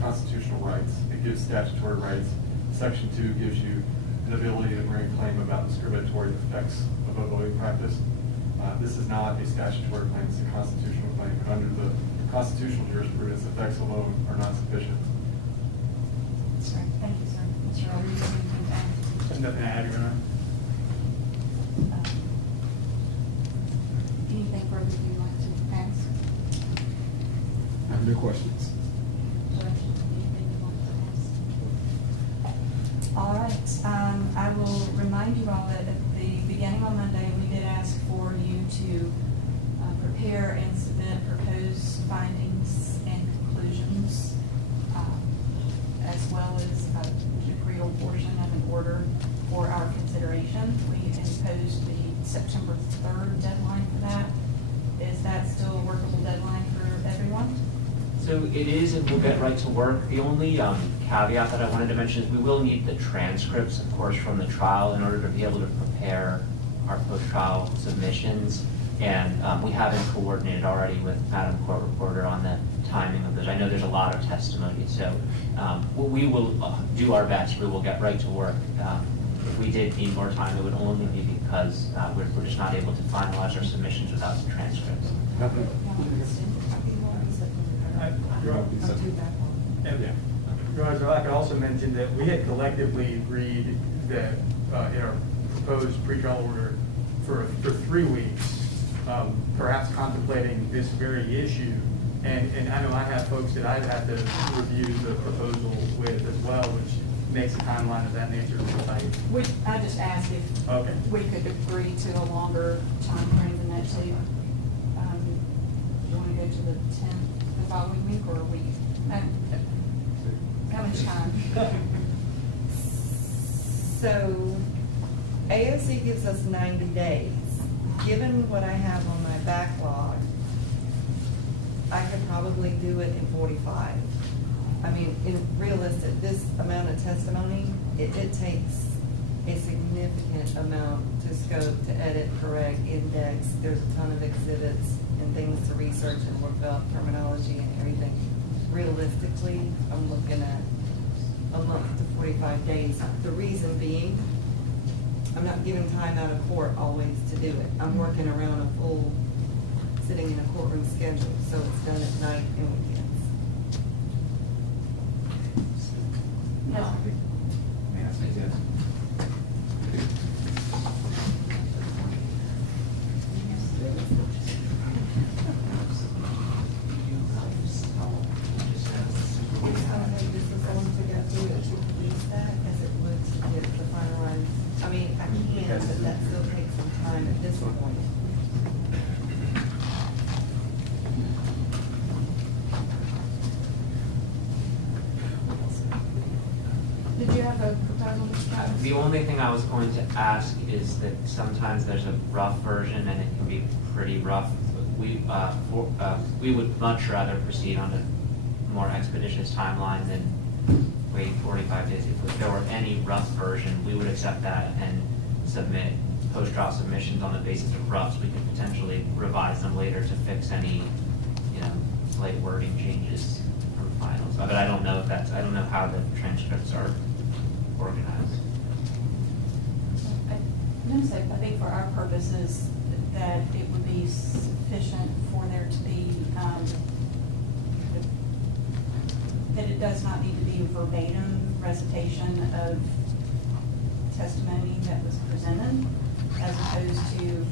constitutional rights. It gives statutory rights. Section 2 gives you an ability to bring a claim about discriminatory effects of a voting practice. This is not a statutory claim, it's a constitutional claim. And under the constitutional jurisprudence, effects alone are not sufficient. Sir, thank you, sir. Mr. Raleigh, you have anything to add? There's nothing I have, Your Honor. Anything further you'd like to ask? I have no questions. Judge, anything you'd like to ask? All right, I will remind you all that at the beginning on Monday, we did ask for you to prepare and submit proposed findings and conclusions, as well as a decreal portion of an order for our consideration. We imposed the September 3rd deadline for that. Is that still a workable deadline for everyone? So it is, and we'll get right to work. The only caveat that I wanted to mention is we will need the transcripts, of course, from the trial in order to be able to prepare our post-trial submissions. And we haven't coordinated already with Madam Court Reporter on the timing of those. I know there's a lot of testimony, so we will do our best. We will get right to work. If we did need more time, it would only be because we're just not able to finalize our submissions without the transcripts. Your Honor, so I could also mention that we had collectively agreed that in our proposed pretrial order for 3 weeks, perhaps contemplating this very issue. And I know I have folks that I'd have to review the proposal with as well, which makes a timeline of that nature tight. I just asked if Okay. we could agree to a longer time frame than that too. Do you want to go to the 10th, the following week, or a week? How much time? So AOC gives us 90 days. Given what I have on my backlog, I could probably do it in 45. I mean, in realistic, this amount of testimony, it takes a significant amount to scope, to edit, correct, index. There's a ton of exhibits and things to research and work out terminology and everything. Realistically, I'm looking at a month to 45 days. The reason being, I'm not giving time out of court always to do it. I'm working around a full sitting in a courtroom schedule, so it's done at night and weekends. No. May I say yes? This is going to get through it to release that as it would to get the finalized. I mean, I can, but that still takes some time at this point. Did you have a proposal, Mr. Travis? The only thing I was going to ask is that sometimes there's a rough version and it can be pretty rough. We would much rather proceed on a more expeditious timeline than wait 45 days. If there were any rough version, we would accept that and submit post-trial submissions on the basis of roughs. We could potentially revise them later to fix any, slight wording changes from finals. But I don't know if I don't know how the transcripts are organized. I'm going to say, I think for our purposes, that it would be sufficient for there to be, that it does not need to be a verbatim recitation of testimony that was presented, as opposed to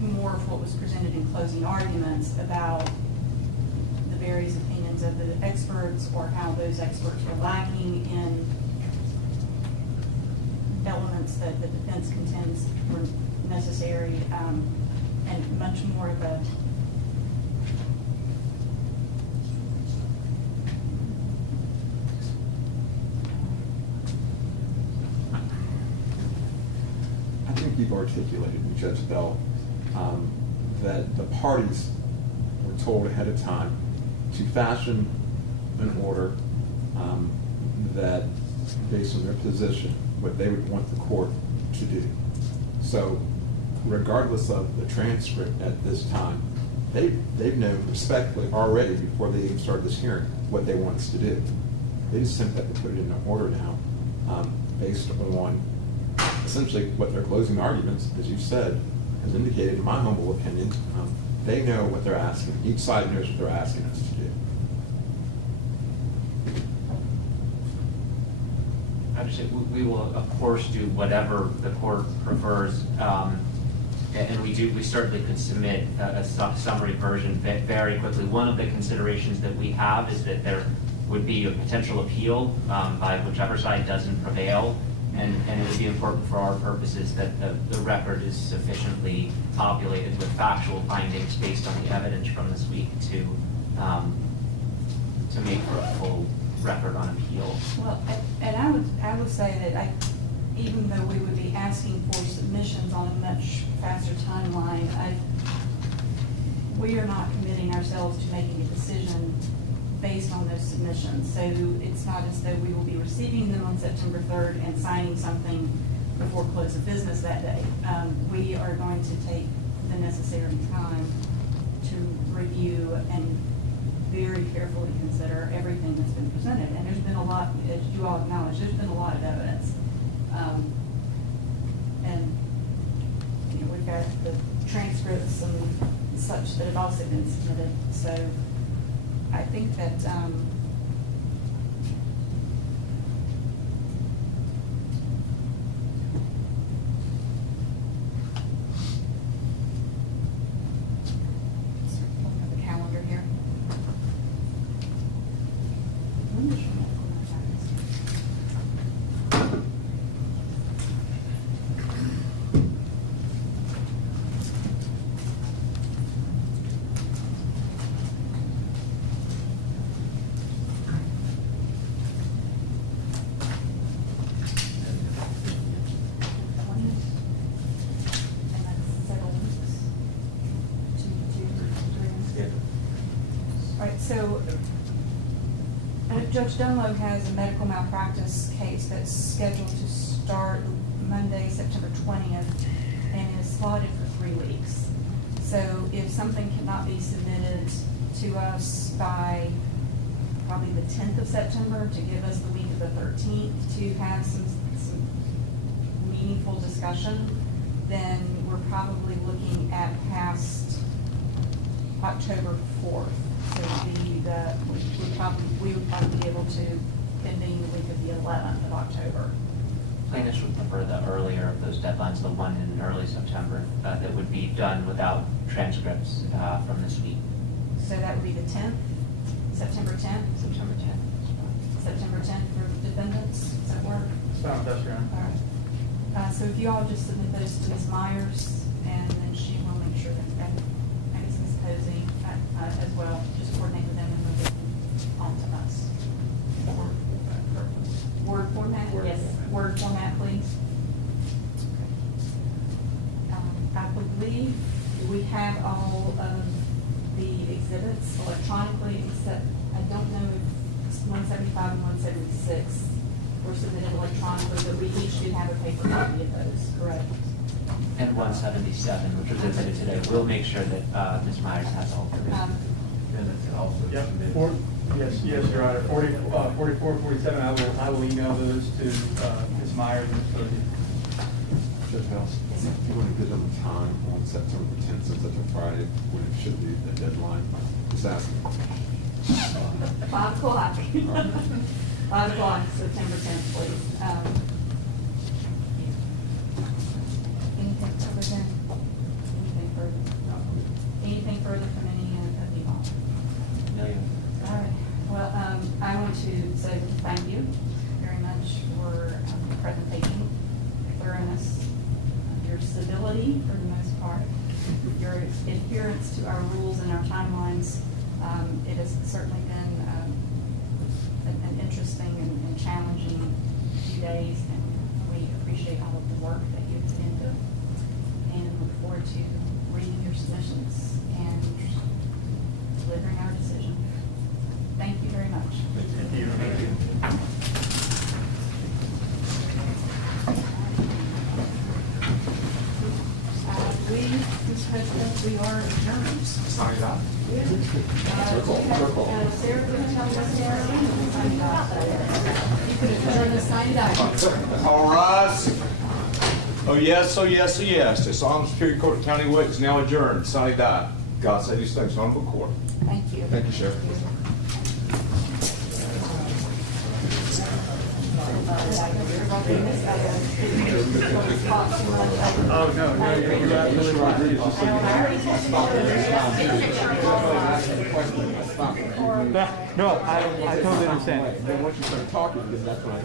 more of what was presented in closing arguments about the various opinions of the experts, or how those experts were lacking in elements that the defense contends were necessary, and much more of a I think you've articulated, Judge Bell, that the parties were told ahead of time to fashion an order that, based on their position, what they would want the court to do. So regardless of the transcript at this time, they've known respectfully already, before they even started this hearing, what they want us to do. They just simply have to put it in an order now, based on essentially what their closing arguments, as you said, has indicated, in my humble opinion. They know what they're asking. Each side knows what they're asking us to do. We will, of course, do whatever the court prefers, and we certainly could submit a summary version very quickly. One of the considerations that we have is that there would be a potential appeal by whichever side doesn't prevail, and it would be important for our purposes that the record is sufficiently populated with factual findings based on the evidence from this week to make for a full record on appeal. Well, and I would say that even though we would be asking for submissions on a much faster timeline, we are not committing ourselves to making a decision based on those submissions. So it's not as though we will be receiving them on September 3rd and signing something before close of business that day. We are going to take the necessary time to review and very carefully consider everything that's been presented. And there's been a lot, as you all acknowledge, there's been a lot of evidence. And we've got the transcripts and such that have also been submitted. So I think that the calendar here. When is your medical malpractice? So, Judge Dunlop has a medical malpractice case that's scheduled to start Monday, September 20th, and is slotted for 3 weeks. So if something cannot be submitted to us by probably the 10th of September, to give us the week of the 13th to have some meaningful discussion, then we're probably looking at past October 4th. So we would probably be able to convene the week of the 11th of October. Plaintiffs would prefer the earlier of those deadlines, the one in early September, that would be done without transcripts from this week. So that would be the 10th, September 10th? September 10th. September 10th for defendants, does that work? It's fine with us, Your Honor. All right. So if you all just submit those to Ms. Myers, and then she will make sure that, I guess Ms. Posey as well, just coordinate with them and move it on to us. Word format? Yes. Word format, please. I believe we have all of the exhibits electronically, except I don't know if 175 and 176 were submitted electronically, but we each do have a paper copy of those, correct? And 177, which was admitted today. We'll make sure that Ms. Myers has all of them. Yep, yes, Your Honor, 44, 47, I will email those to Ms. Myers and Ms. Posey. Judge House, Yes, sir. if you want to give them time on September 10th, since it's a Friday, when it should be the deadline, just ask them. 5 o'clock. 5 o'clock, September 10th, please. Anything further then? Anything further? Anything further from any of you all? No, you- All right. Well, I want to say thank you very much for the presentation, thoroughness, your civility for the most part, your adherence to our rules and our timelines. It has certainly been an interesting and challenging few days, and we appreciate all of the work that you've put into Mr. President, we are adjourned. Sign it out. Sarah, can you tell us where you could adjourn the signed item? All rise. Oh, yes, oh, yes, oh, yes. The Solomon Superior Court of County Wick is now adjourned. Sine die. God save these things, honorable court. Thank you. Thank you, Sheriff. Oh, no, you're absolutely right. No, I totally understand. Then once you start talking, then that's when I